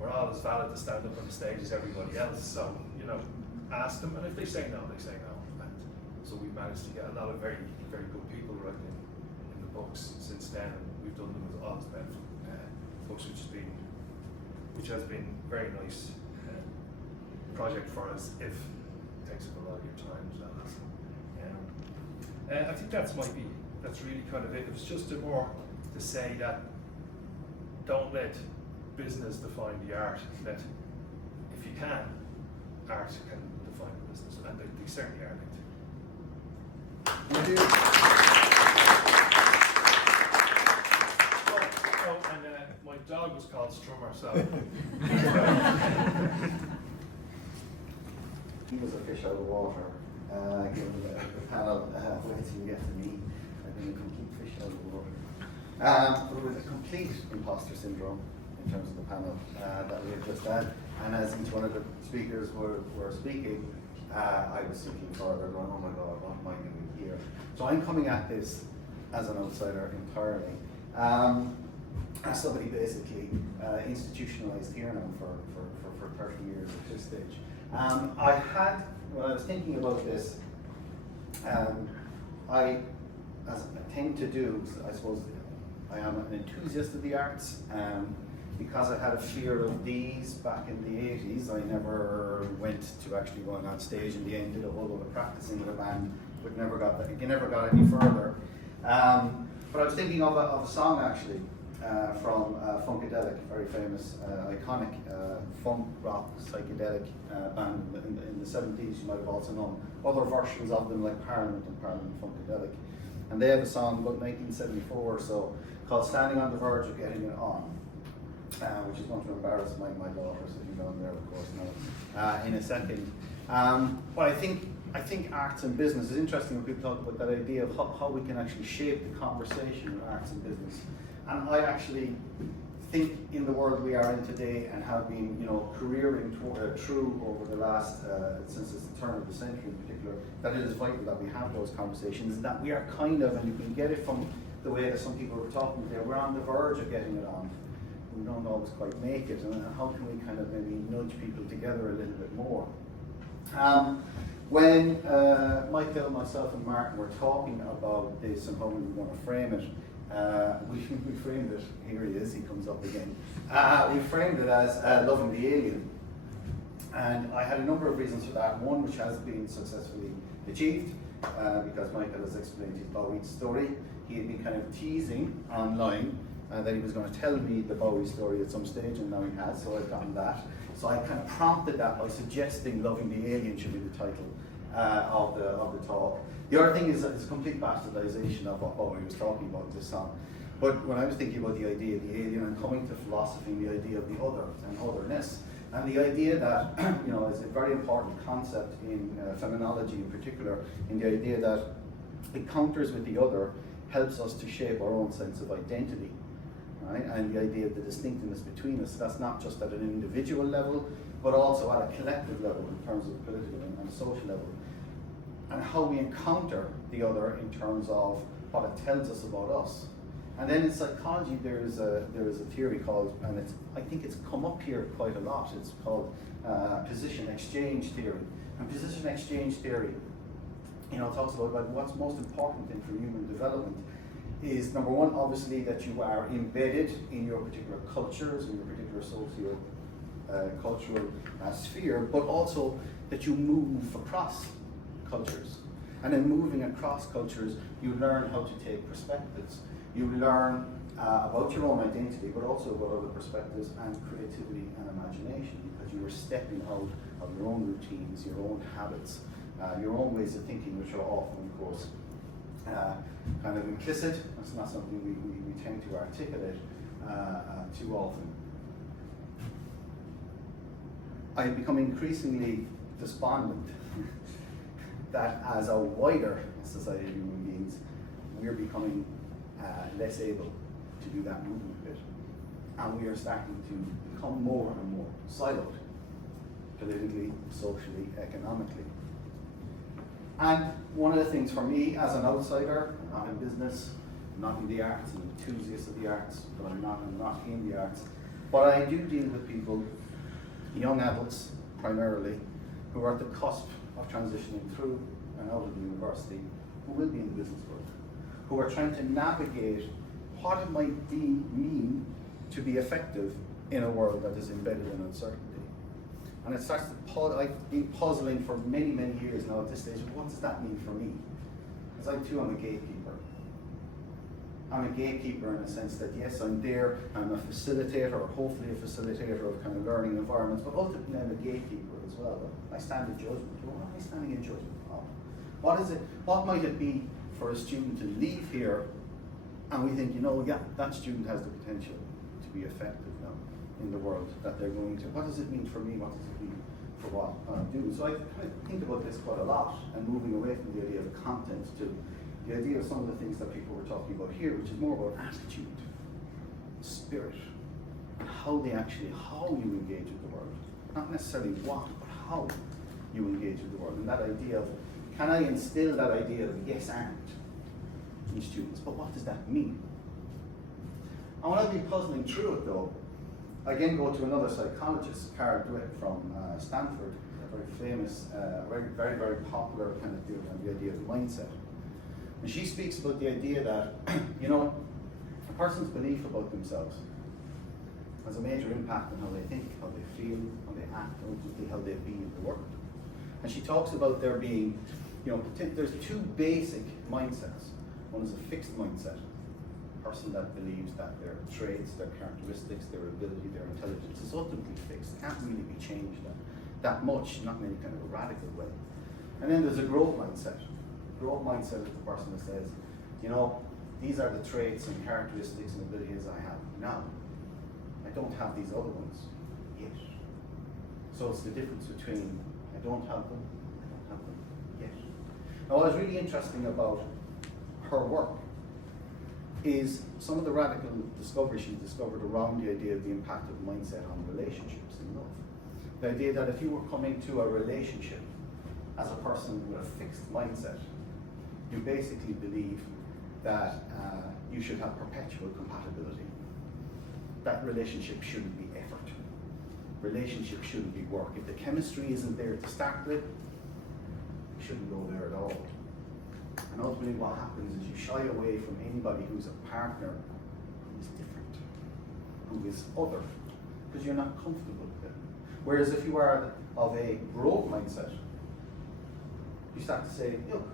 we're all as valid to stand up on the stage as everybody else. So ask them, and if they say no, they say no. And so we've managed to get a lot of very, very good people writing in the books since then. And we've done them with all the benefit books, which has been very nice project for us. If it takes up a lot of your time as well. I think that's really kind of it. It was just more to say that don't let business define the art. That if you can, art can define the business, and they certainly are. Thank you. And my dog was called Strummer, so. He was a fish out of water. Given the panel, wait till you get to me. I've been a complete fish out of water. With a complete imposter syndrome in terms of the panel that we had just had. And as each one of the speakers were speaking, I was thinking further, going, oh my God, what am I doing here? So I'm coming at this as an outsider entirely. As somebody basically institutionalized here now for 30 years at this stage. When I was thinking about this, I tend to do, I suppose, I am an enthusiast of the arts. Because I had a fear of these back in the 80s, I never went to actually going on stage. In the end, did a whole lot of practicing with a band, but never got any further. But I was thinking of a song actually from Funkadelic, very famous, iconic funk rock psychedelic band in the 70s. You might have also known other versions of them like Parliament and Parliament Funkadelic. And they have a song about 1974 or so called Standing on the Verge of Getting It On. Which is going to embarrass my daughter sitting down there, of course, now in a second. But I think arts and business is interesting when people talk about that idea of how we can actually shape the conversation with arts and business. And I actually think in the world we are in today and have been, careering through over the last, since the turn of the century in particular, that it is vital that we have those conversations, that we are kind of, and you can get it from the way that some people were talking there, we're on the verge of getting it on. We don't always quite make it, and how can we kind of maybe nudge people together a little bit more? When Michael, myself and Martin were talking about this and how we were going to frame it, we framed it, here he is, he comes up again. We framed it as loving the alien. And I had a number of reasons for that. One, which has been successfully achieved, because Michael has explained his Bowie story. He had been kind of teasing online that he was going to tell me the Bowie story at some stage, and now he has, so I've gotten that. So I kind of prompted that by suggesting Loving the Alien should be the title of the talk. The other thing is that it's a complete bastardization of what Bowie was talking about in this song. But when I was thinking about the idea of the alien and coming to philosophy, the idea of the other and otherness, and the idea that, is a very important concept in phenomenology in particular, in the idea that encounters with the other helps us to shape our own sense of identity. Right? And the idea of the distinctiveness between us, that's not just at an individual level, but also at a collective level in terms of the political and social level. And how we encounter the other in terms of what it tells us about us. And then in psychology there is a theory called, and I think it's come up here quite a lot, it's called position exchange theory. And position exchange theory, talks about what's most important thing for human development is, number one, obviously that you are embedded in your particular cultures, in your particular socio-cultural sphere, but also that you move across cultures. And in moving across cultures, you learn how to take perspectives. You learn about your own identity, but also about other perspectives and creativity and imagination, because you are stepping out of your own routines, your own habits, your own ways of thinking, which are often, of course, kind of implicit. That's not something we tend to articulate too often. I have become increasingly despondent that as a wider society of human beings, we're becoming less able to do that movement bit. And we are starting to become more and more siloed, politically, socially, economically. And one of the things for me as an outsider, I'm not in business, I'm not in the arts, I'm an enthusiast of the arts, but I'm not in the arts. But I do deal with people, young adults primarily, who are at the cusp of transitioning through and out of the university, who will be in the business world, who are trying to navigate what it might mean to be effective in a world that is embedded in uncertainty. And it starts to I've been puzzling for many, many years now at this stage, what does that mean for me? Because I too am a gatekeeper. I'm a gatekeeper in the sense that yes, I'm there, I'm a facilitator, or hopefully a facilitator of kind of learning environments, but ultimately I'm a gatekeeper as well. I stand in judgment. What am I standing in judgment of? What might it be for a student to leave here and we think, yeah, that student has the potential to be effective now in the world that they're going to. What does it mean for me? What does it mean for what I do? So I think about this quite a lot, and moving away from the idea of content to the idea of some of the things that people were talking about here, which is more about attitude, spirit, and how you engage with the world. Not necessarily what, but how you engage with the world. And that idea of, can I instill that idea of yes and in students? But what does that mean? And when I've been puzzling through it though, I again go to another psychologist, Carol Dweck from Stanford, a very famous, very, very popular kind of theory on the idea of mindset. And she speaks about the idea that, a person's belief about themselves has a major impact on how they think, how they feel, how they act, ultimately how they be in the world. And she talks about there being, there's two basic mindsets. One is a fixed mindset, a person that believes that their traits, their characteristics, their ability, their intelligence is ultimately fixed, can't really be changed that much, not in any kind of a radical way. And then there's a growth mindset. Growth mindset is the person that says, these are the traits and characteristics and abilities I have now. I don't have these other ones yet. So it's the difference between I don't have them yet. Now what is really interesting about her work is some of the radical discoveries she's discovered around the idea of the impact of mindset on relationships and love. The idea that if you were coming to a relationship as a person with a fixed mindset, you basically believe that you should have perpetual compatibility. That relationship shouldn't be effort. Relationship shouldn't be work. If the chemistry isn't there to start with, you shouldn't go there at all. And ultimately what happens is you shy away from anybody who's a partner who is different, who is other, because you're not comfortable with them. Whereas if you are of a growth mindset, you start to say, look,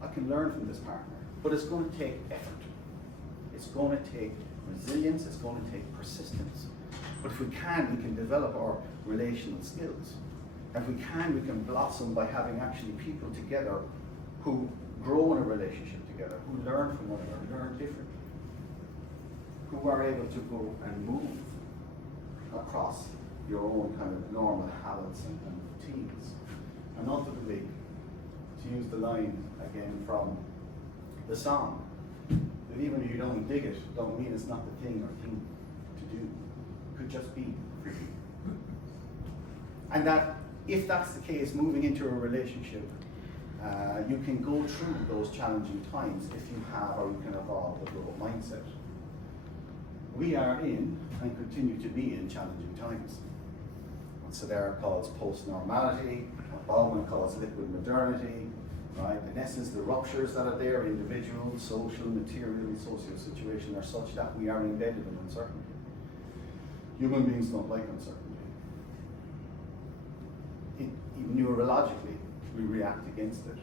I can learn from this partner, but it's going to take effort. It's going to take resilience, it's going to take persistence. But if we can develop our relational skills. If we can blossom by having actually people together who grow in a relationship together, who learn from one another, learn differently, who are able to go and move across your own kind of normal habits and routines. And ultimately, to use the line again from the song, that even if you don't dig it, don't mean it's not the thing or thing to do. It could just be for you. And that if that's the case, moving into a relationship, you can go through those challenging times if you have, or you can evolve a growth mindset. We are in, and continue to be in, challenging times. What Sedar calls post-normality, what Bauman calls liquid modernity, right? In essence, the ruptures that are there, individual, social, material, and socio-situation, are such that we are embedded in uncertainty. Human beings don't like uncertainty. Even neurologically, we react against it,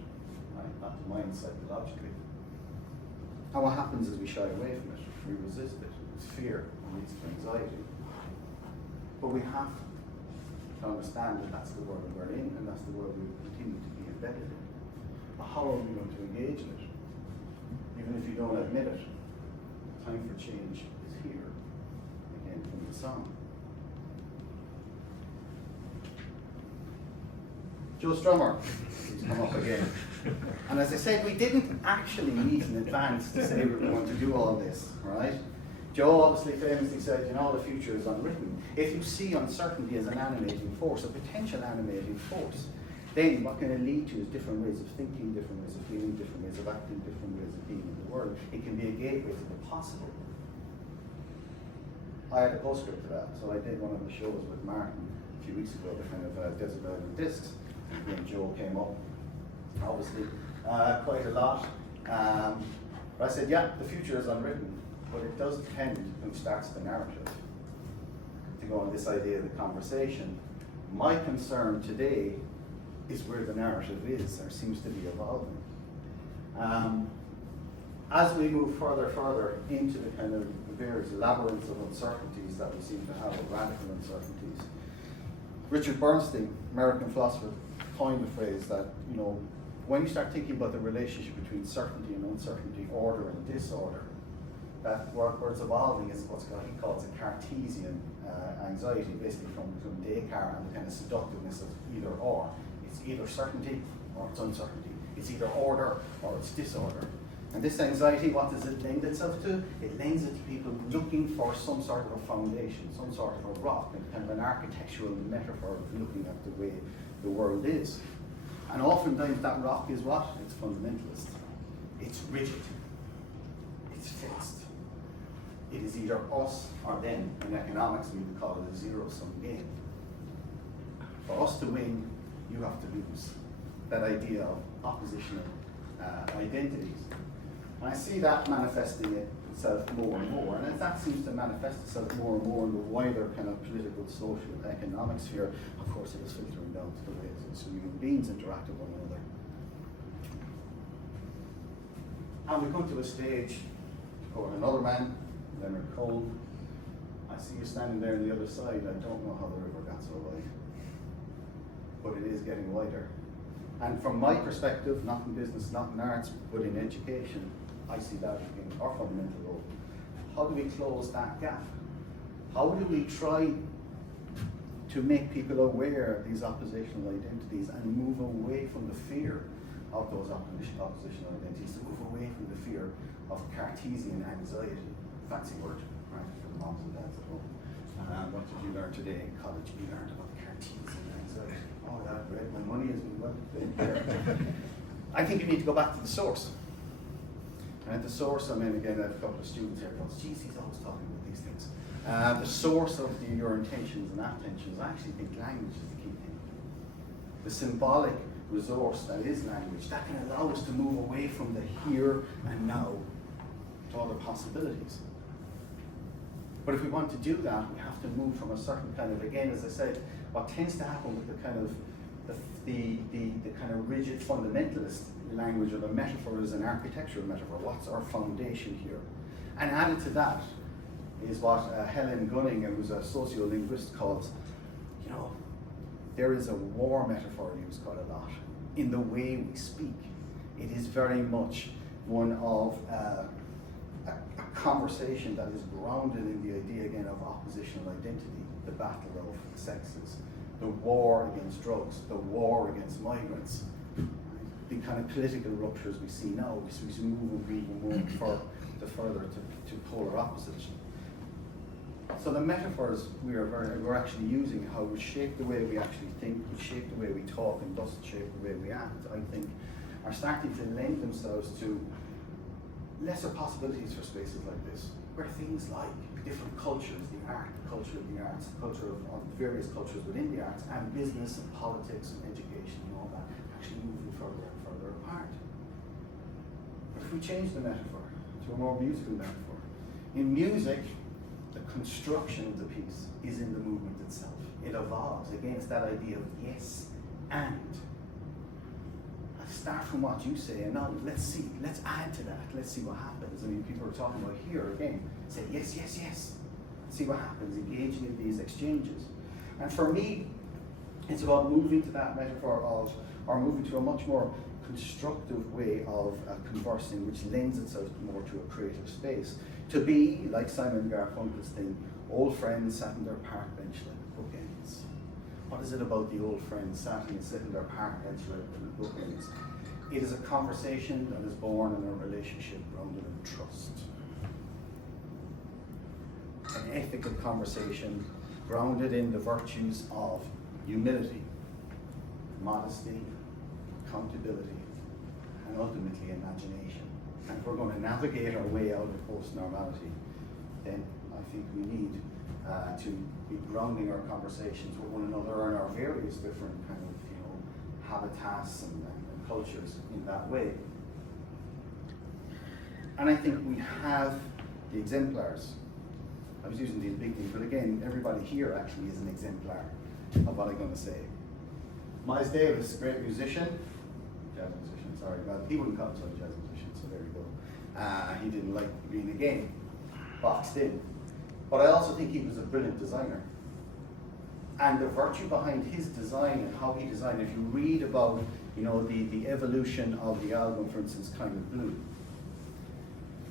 right? Not the mind, psychologically. And what happens is we shy away from it, we resist it. It's fear, it leads to anxiety. But we have to understand that that's the world we're in, and that's the world we continue to be embedded in. But how are we going to engage in it? Even if you don't admit it, time for change is here, again from the song. Joe Strummer, he's come up again. And as I said, we didn't actually meet in advance to say we were going to do all this, right? Joe obviously famously said, the future is unwritten. If you see uncertainty as an animating force, a potential animating force, then what can it lead to is different ways of thinking, different ways of feeling, different ways of acting, different ways of being in the world. It can be a gateway to the possible. I had a postscript to that, so I did one of the shows with Martin a few weeks ago, the kind of Desert Island Discs. When Joe came up, obviously, quite a lot. But I said, yeah, the future is unwritten, but it does depend who starts the narrative. To go on this idea of the conversation, my concern today is where the narrative is, or seems to be evolving. As we move further into the kind of various labyrinths of uncertainties that we seem to have, of radical uncertainties, Richard Bernstein, American philosopher, coined the phrase that, when you start thinking about the relationship between certainty and uncertainty, order and disorder, that where it's evolving is what he calls a Cartesian anxiety, basically from Descartes and the kind of seductiveness of either or. It's either certainty or it's uncertainty. It's either order or it's disorder. And this anxiety, what does it lend itself to? It lends it to people looking for some sort of a foundation, some sort of a rock, and kind of an architectural metaphor of looking at the way the world is. And oftentimes that rock is what? It's fundamentalist. It's rigid. It's fixed. It is either us or them. In economics, we would call it a zero-sum game. For us to win, you have to lose. That idea of oppositional identities. And I see that manifesting itself more and more, and as that seems to manifest itself more and more in the wider kind of political, social, economic sphere, of course it is filtering down to the ways in which human beings interact with one another. And we come to a stage, or another man, Leonard Cohen. I see you standing there on the other side. I don't know how the river got so wide, but it is getting wider. And from my perspective, not in business, not in arts, but in education, I see that as being our fundamental role. How do we close that gap? How do we try to make people aware of these oppositional identities and move away from the fear of those oppositional identities, to move away from the fear of Cartesian anxiety? Fancy word, right, for the moms and dads at home. What did you learn today in college? We learned about Cartesian anxiety. Oh, that great, my money has been well spent there. I think you need to go back to the source. And at the source, I mean, again, I have a couple of students here who goes, geez, he's always talking about these things. The source of your intentions and attentions, I actually think language is the key thing. The symbolic resource that is language, that can allow us to move away from the here and now to other possibilities. But if we want to do that, we have to move from a certain kind of, again, as I said, what tends to happen with the kind of the kind of rigid fundamentalist language, or the metaphor, is an architectural metaphor. What's our foundation here? And added to that is what Helen Gunning, who's a sociolinguist, calls, you know, there is a war metaphor used quite a lot in the way we speak. It is very much one of a conversation that is grounded in the idea, again, of oppositional identity, the battle of sexes, the war against drugs, the war against migrants, the kind of political ruptures we see now, we move and move further to polar opposites. So the metaphors we're actually using, how we shape the way we actually think, we shape the way we talk, and thus shape the way we act, I think, are starting to lend themselves to lesser possibilities for spaces like this, where things like different cultures, the art, the culture of the arts, the culture of various cultures within the arts, and business and politics and education and all that, actually moving further and further apart. But if we change the metaphor to a more musical metaphor, in music, the construction of the piece is in the movement itself. It evolves. Again, it's that idea of yes and. Start from what you say, and now let's add to that, let's see what happens. I mean, people are talking about here again, say yes, yes, yes, see what happens, engaging in these exchanges. And for me, it's about moving to that metaphor of, or moving to a much more constructive way of conversing, which lends itself more to a creative space. To be, like Simon Garfunkel's thing, old friends sat in their park bench like bookends. What is it about the old friends sat in their park bench like bookends? It is a conversation that is born in a relationship grounded in trust. An ethical conversation grounded in the virtues of humility, modesty, accountability, and ultimately imagination. And if we're going to navigate our way out of post-normality, then I think we need to be grounding our conversations with one another and our various different kind of, habitats and cultures in that way. And I think we have the exemplars. I was using these big things, but again, everybody here actually is an exemplar of what I'm going to say. Miles Davis, great musician, jazz musician, sorry, well, he wouldn't call himself a jazz musician, so there you go. He didn't like being a game, boxed in. But I also think he was a brilliant designer. And the virtue behind his design and how he designed, if you read about, the evolution of the album, for instance, Kind of Blue,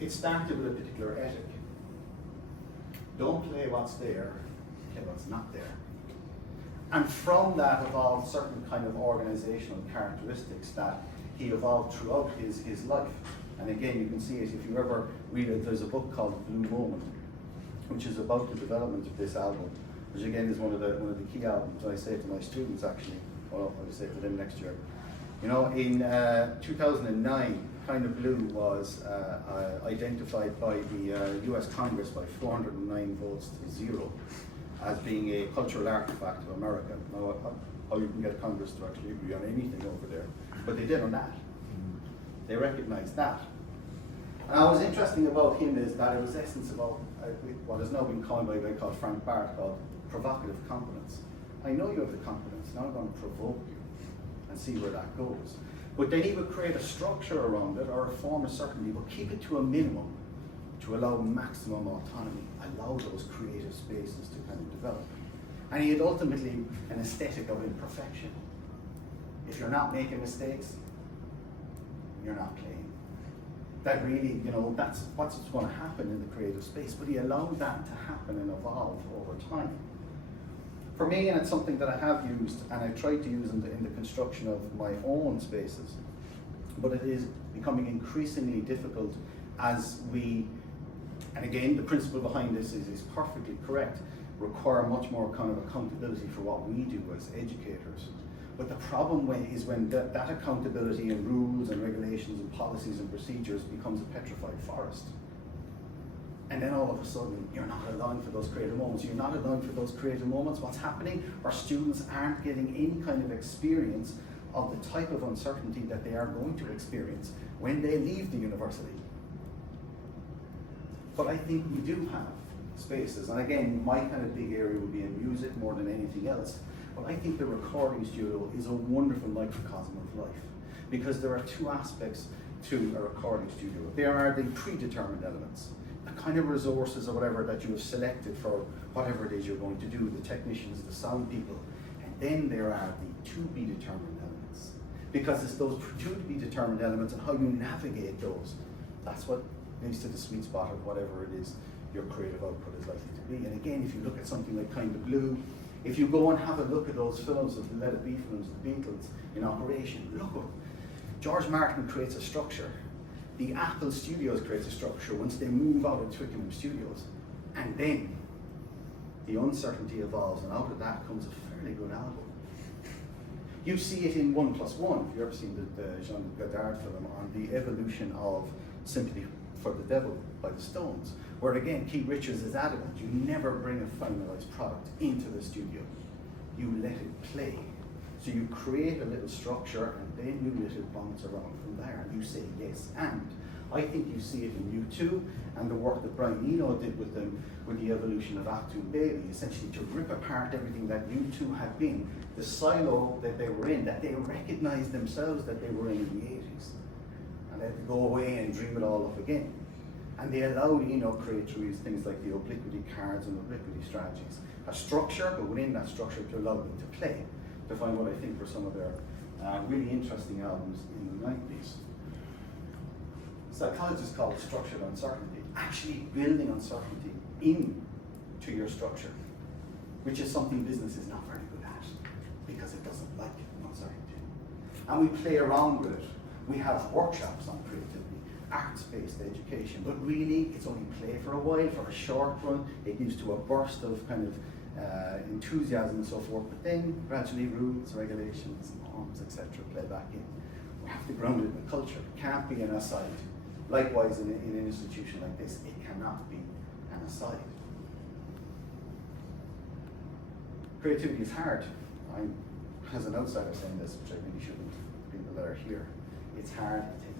it started with a particular ethic. Don't play what's there, play what's not there. And from that evolved certain kind of organizational characteristics that he evolved throughout his life. And again, you can see it if you ever read it. There's a book called Blue Moment, which is about the development of this album, which again is one of the key albums. I say to my students actually, well, I'll say to them next year. You know, in 2009, Kind of Blue was identified by the US Congress by 409 votes to 0 as being a cultural artifact of America. Now, how you can get Congress to actually agree on anything over there, but they did on that. They recognized that. And what was interesting about him is that it was essence about what has now been coined by a guy called Frank Barth called provocative competence. I know you have the competence, now I'm going to provoke you and see where that goes. But then he would create a structure around it or a form of certainty, but keep it to a minimum to allow maximum autonomy, allow those creative spaces to kind of develop. And he had ultimately an aesthetic of imperfection. If you're not making mistakes, you're not playing. That really, you know, that's what's going to happen in the creative space, but he allowed that to happen and evolve over time. For me, and it's something that I have used and I tried to use in the construction of my own spaces, but it is becoming increasingly difficult as we, and again, the principle behind this is perfectly correct, require much more kind of accountability for what we do as educators. But the problem is when that accountability and rules and regulations and policies and procedures becomes a petrified forest. And then all of a sudden, you're not allowing for those creative moments. You're not allowing for those creative moments. What's happening? Our students aren't getting any kind of experience of the type of uncertainty that they are going to experience when they leave the university. But I think we do have spaces, and again, my kind of big area would be in music more than anything else. But I think the recording studio is a wonderful microcosm of life, because there are two aspects to a recording studio. There are the predetermined elements, the kind of resources or whatever that you have selected for whatever it is you're going to do, the technicians, the sound people, and then there are the to be determined elements, because it's those to be determined elements and how you navigate those. That's what leads to the sweet spot of whatever it is your creative output is likely to be. And again, if you look at something like Kind of Blue, if you go and have a look at those films, of the Let It Be films, the Beatles in operation, look at George Martin creates a structure. The Apple Studios creates a structure once they move out of Twickenham Studios. And then the uncertainty evolves, and out of that comes a fairly good album. You see it in 1+1, if you've ever seen the Jean Godard film on the evolution of Sympathy for the Devil by the Stones, where again, Keith Richards is adamant, you never bring a finalized product into the studio. You let it play. So you create a little structure and then you let it bounce around from there and you say yes. And I think you see it in U2 and the work that Brian Eno did with them with the evolution of Achtung Baby, essentially to rip apart everything that U2 had been, the silo that they were in, that they recognized themselves that they were in the 80s. And they had to go away and dream it all up again. And they allowed Eno create through things like the obliquity cards and obliquity strategies, a structure, but within that structure to allow them to play, to find what I think were some of their really interesting albums in the 90s. Psychologists call it structured uncertainty, actually building uncertainty into your structure, which is something business is not very good at, because it doesn't like uncertainty. And we play around with it. We have workshops on creativity, arts-based education, but really it's only play for a while, for a short run. It gives to a burst of kind of enthusiasm and so forth, but then gradually rules, regulations, norms, etc. play back in. We have to ground it in the culture. It can't be an aside. Likewise, in an institution like this, it cannot be an aside. Creativity is hard. I'm, as an outsider saying this, which I really shouldn't, people that are here, it's hard, it takes